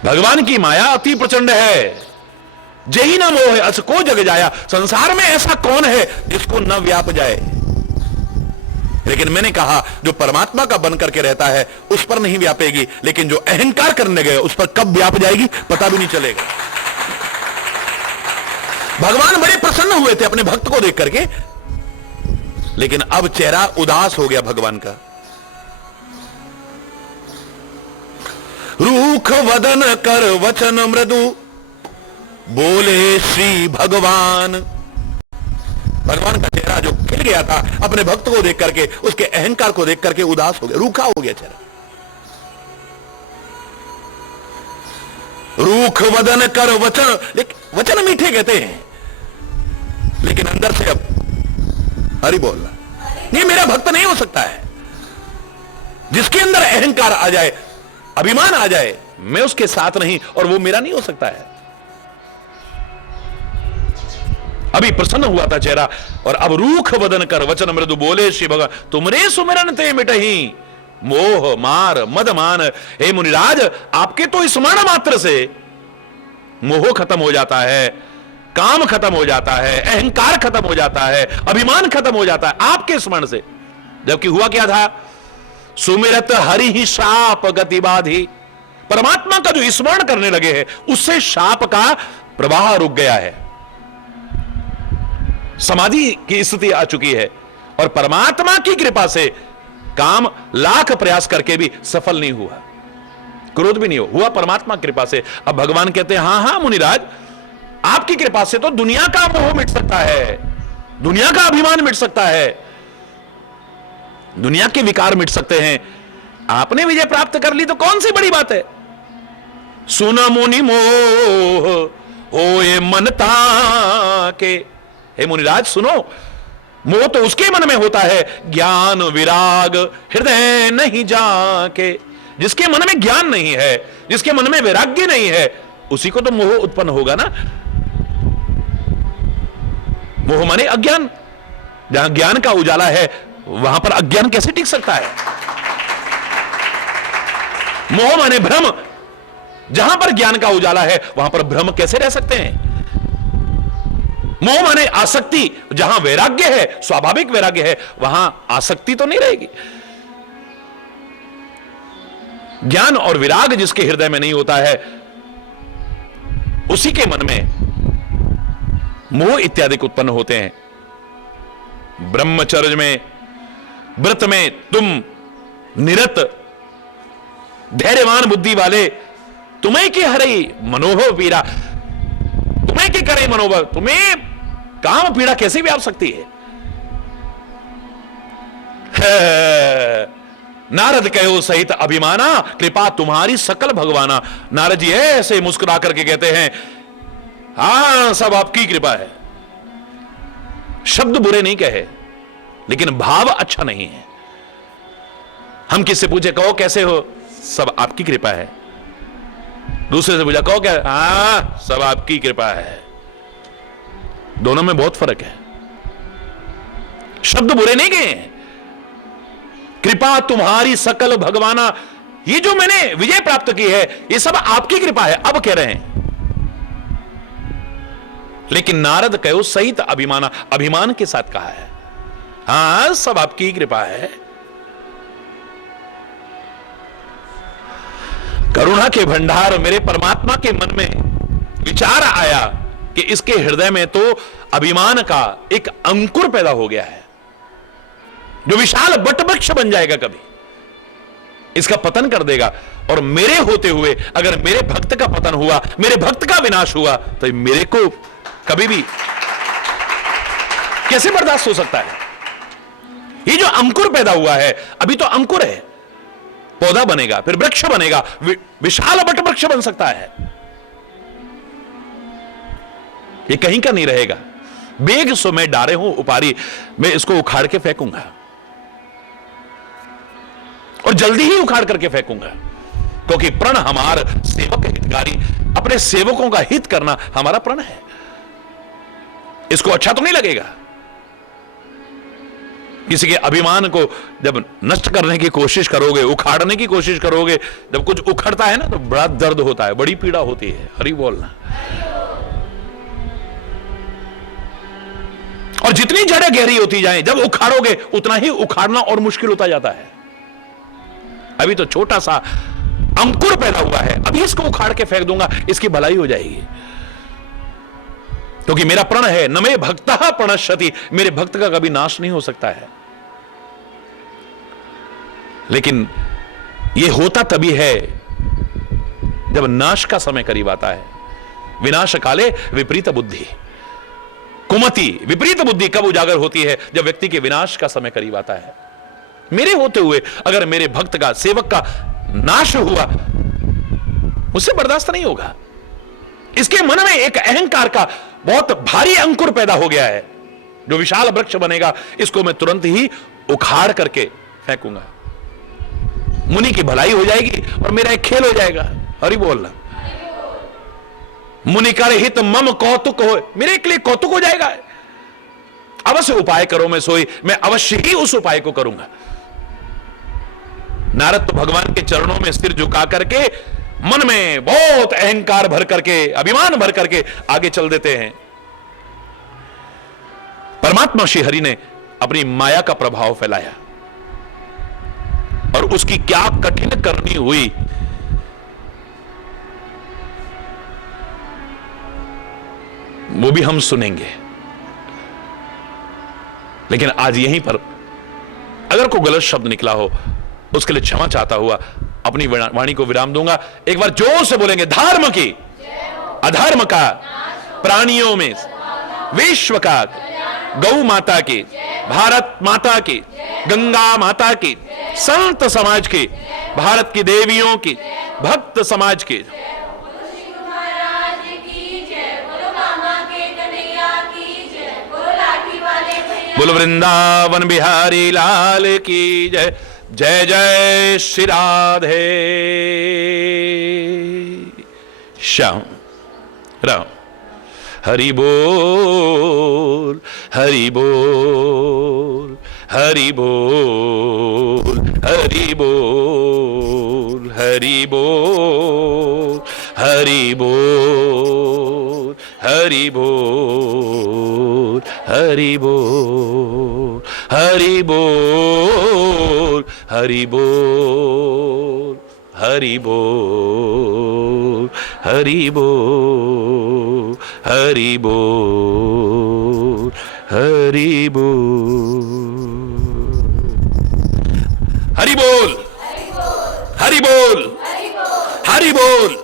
भगवान की माया अति प्रचंड है। जही न मोह अस को जग जाया। संसार में ऐसा कौन है जिसको न व्याप जाए। लेकिन मैंने कहा जो परमात्मा का बन करके रहता है उस पर नहीं व्यापेगी, लेकिन जो अहंकार करने गए उस पर कब व्याप जाएगी पता भी नहीं चलेगा। भगवान बड़े प्रसन्न हुए थे अपने भक्त को देख करके, लेकिन अब चेहरा उदास हो गया भगवान का। रूख वदन कर वचन मृदु बोले श्री भगवान। भगवान का चेहरा जो खिल गया था अपने भक्त को देख करके, उसके अहंकार को देख करके उदास हो गया, रूखा हो गया चेहरा। रूख वदन कर वचन, वचन मीठे कहते हैं, लेकिन अंदर से अब हरि बोल रहा, ये मेरा भक्त नहीं हो सकता है। जिसके अंदर अहंकार आ जाए, अभिमान आ जाए, मैं उसके साथ नहीं और वो मेरा नहीं हो सकता है। अभी प्रसन्न हुआ था चेहरा, और अब रूख वदन कर वचन मृदु बोले श्री भगवान। तुमरे सुमिरन ते मिटही मोह मार मद मान। हे मुनिराज, आपके तो स्मरण मात्र से मोह खत्म हो जाता है, काम खत्म हो जाता है, अहंकार खत्म हो जाता है, अभिमान खत्म हो जाता है आपके स्मरण से। जबकि हुआ क्या था, सुमिरत हरि ही शाप गति बाधी। परमात्मा का जो स्मरण करने लगे हैं उससे शाप का प्रवाह रुक गया है, समाधि की स्थिति आ चुकी है, और परमात्मा की कृपा से काम लाख प्रयास करके भी सफल नहीं हुआ, क्रोध भी नहीं हुआ परमात्मा की कृपा से। अब भगवान कहते हैं हां हां मुनिराज, आपकी कृपा से तो दुनिया का मोह मिट सकता है, दुनिया का अभिमान मिट सकता है, दुनिया के विकार मिट सकते हैं। आपने विजय प्राप्त कर ली तो कौन सी बड़ी बात है। सुन मुनि मोह होए मनता के। हे मुनिराज सुनो, मोह तो उसके मन में होता है, ज्ञान विराग हृदय नहीं जाके। जिसके मन में ज्ञान नहीं है, जिसके मन में वैराग्य नहीं है, उसी को तो मोह उत्पन्न होगा ना। मोह माने अज्ञान। जहां ज्ञान का उजाला है वहां पर अज्ञान कैसे टिक सकता है। मोह माने भ्रम। जहां पर ज्ञान का उजाला है वहां पर भ्रम कैसे रह सकते हैं। मोह माने आसक्ति। जहां वैराग्य है, स्वाभाविक वैराग्य है, वहां आसक्ति तो नहीं रहेगी। ज्ञान और विराग जिसके हृदय में नहीं होता है उसी के मन में मोह इत्यादि उत्पन्न होते हैं। ब्रह्मचर्य में, व्रत में तुम निरत धैर्यवान बुद्धि वाले, तुम्हें की हरई मनोभव पीड़ा, तुम्हें की करे मनोभव, तुम्हें काम पीड़ा कैसे भी आ सकती है। नारद कहो सहित अभिमाना, कृपा तुम्हारी सकल भगवाना। नारद जी ऐसे मुस्कुरा करके कहते हैं हां सब आपकी कृपा है। शब्द बुरे नहीं कहे, लेकिन भाव अच्छा नहीं है। हम किससे पूछे कहो कैसे हो, सब आपकी कृपा है। दूसरे से पूछा कहो क्या, हां सब आपकी कृपा है। दोनों में बहुत फर्क है। शब्द बुरे नहीं गए, कृपा तुम्हारी सकल भगवाना। ये जो मैंने विजय प्राप्त की है ये सब आपकी कृपा है, अब कह रहे हैं। लेकिन नारद कहो सहित अभिमाना, अभिमान के साथ कहा है हां सब आपकी कृपा है। करुणा के भंडार मेरे परमात्मा के मन में विचार आया कि इसके हृदय में तो अभिमान का एक अंकुर पैदा हो गया है जो विशाल वटवृक्ष बन जाएगा, कभी इसका पतन कर देगा। और मेरे होते हुए अगर मेरे भक्त का पतन हुआ, मेरे भक्त का विनाश हुआ, तो मेरे को कभी भी कैसे बर्दाश्त हो सकता है। ये जो अंकुर पैदा हुआ है, अभी तो अंकुर है, पौधा बनेगा, फिर वृक्ष बनेगा, विशाल वटवृक्ष बन सकता है। ये कहीं का नहीं रहेगा। बेग सो मैं डारे हूं उपारी, मैं इसको उखाड़ के फेंकूंगा और जल्दी ही उखाड़ करके फेंकूंगा, क्योंकि प्रण हमार सेवक हितकारी, अपने सेवकों का हित करना हमारा प्रण है। इसको अच्छा तो नहीं लगेगा। किसी के अभिमान को जब नष्ट करने की कोशिश करोगे, उखाड़ने की कोशिश करोगे, जब कुछ उखड़ता है ना तो बड़ा दर्द होता है, बड़ी पीड़ा होती है। हरि बोलना। और जितनी जड़ें गहरी होती जाएं, जब उखाड़ोगे उतना ही उखाड़ना और मुश्किल होता जाता है। अभी तो छोटा सा अंकुर पैदा हुआ है, अभी इसको उखाड़ के फेंक दूंगा, इसकी भलाई हो जाएगी, क्योंकि मेरा प्रण है, न मे भक्तः प्रणश्यति, मेरे भक्त का कभी नाश नहीं हो सकता है। लेकिन यह होता तभी है जब नाश का समय करीब आता है। विनाश काले विपरीत बुद्धि कुमति। विपरीत बुद्धि कब उजागर होती है? जब व्यक्ति के विनाश का समय करीब आता है। मेरे होते हुए अगर मेरे भक्त का, सेवक का नाश हुआ, उससे बर्दाश्त नहीं होगा। इसके मन में एक अहंकार का बहुत भारी अंकुर पैदा हो गया है, जो विशाल वृक्ष बनेगा, इसको मैं तुरंत ही उखाड़ करके फेंकूंगा। मुनि की भलाई हो जाएगी और मेरा एक खेल हो जाएगा। हरि बोलना। मुनि कर हित मम कौतुक हो, मेरे के लिए कौतुक हो जाएगा। अवश्य उपाय करो मैं सोई, मैं अवश्य ही उस उपाय को करूंगा। नारद तो भगवान के चरणों में सिर झुका करके, मन में बहुत अहंकार भर करके, अभिमान भर करके आगे चल देते हैं। परमात्मा श्री हरि ने अपनी माया का प्रभाव फैलाया और उसकी क्या कठिन करनी हुई, वो भी हम सुनेंगे। लेकिन आज यहीं पर अगर कोई गलत शब्द निकला हो, उसके लिए क्षमा चाहता हुआ अपनी वाणी को विराम दूंगा। एक बार जोर से बोलेंगे, धर्म की, अधर्म का, प्राणियों में, विश्व का, गौ माता की, भारत माता की, गंगा माता की, संत समाज की, भारत की देवियों की, भक्त समाज की। महाराज की जय। बोलो कामा के कन्हैया की जय। बोलो लाठी वाले भैया। बोलो वृंदावन बिहारी लाल की जय। जय जय श्री राधे श्याम राम। हरि बोल, हरि बोल, हरि बोल, हरि बोल, हरि बोल, हरि बोल, हरि बोल, हरि बोल, हरि बोल, हरि बोल, हरि बोल, हरि बोल, हरि बोल, हरि बोल, हरि बोल, हरि बोल, हरि बोल, हरि बोल।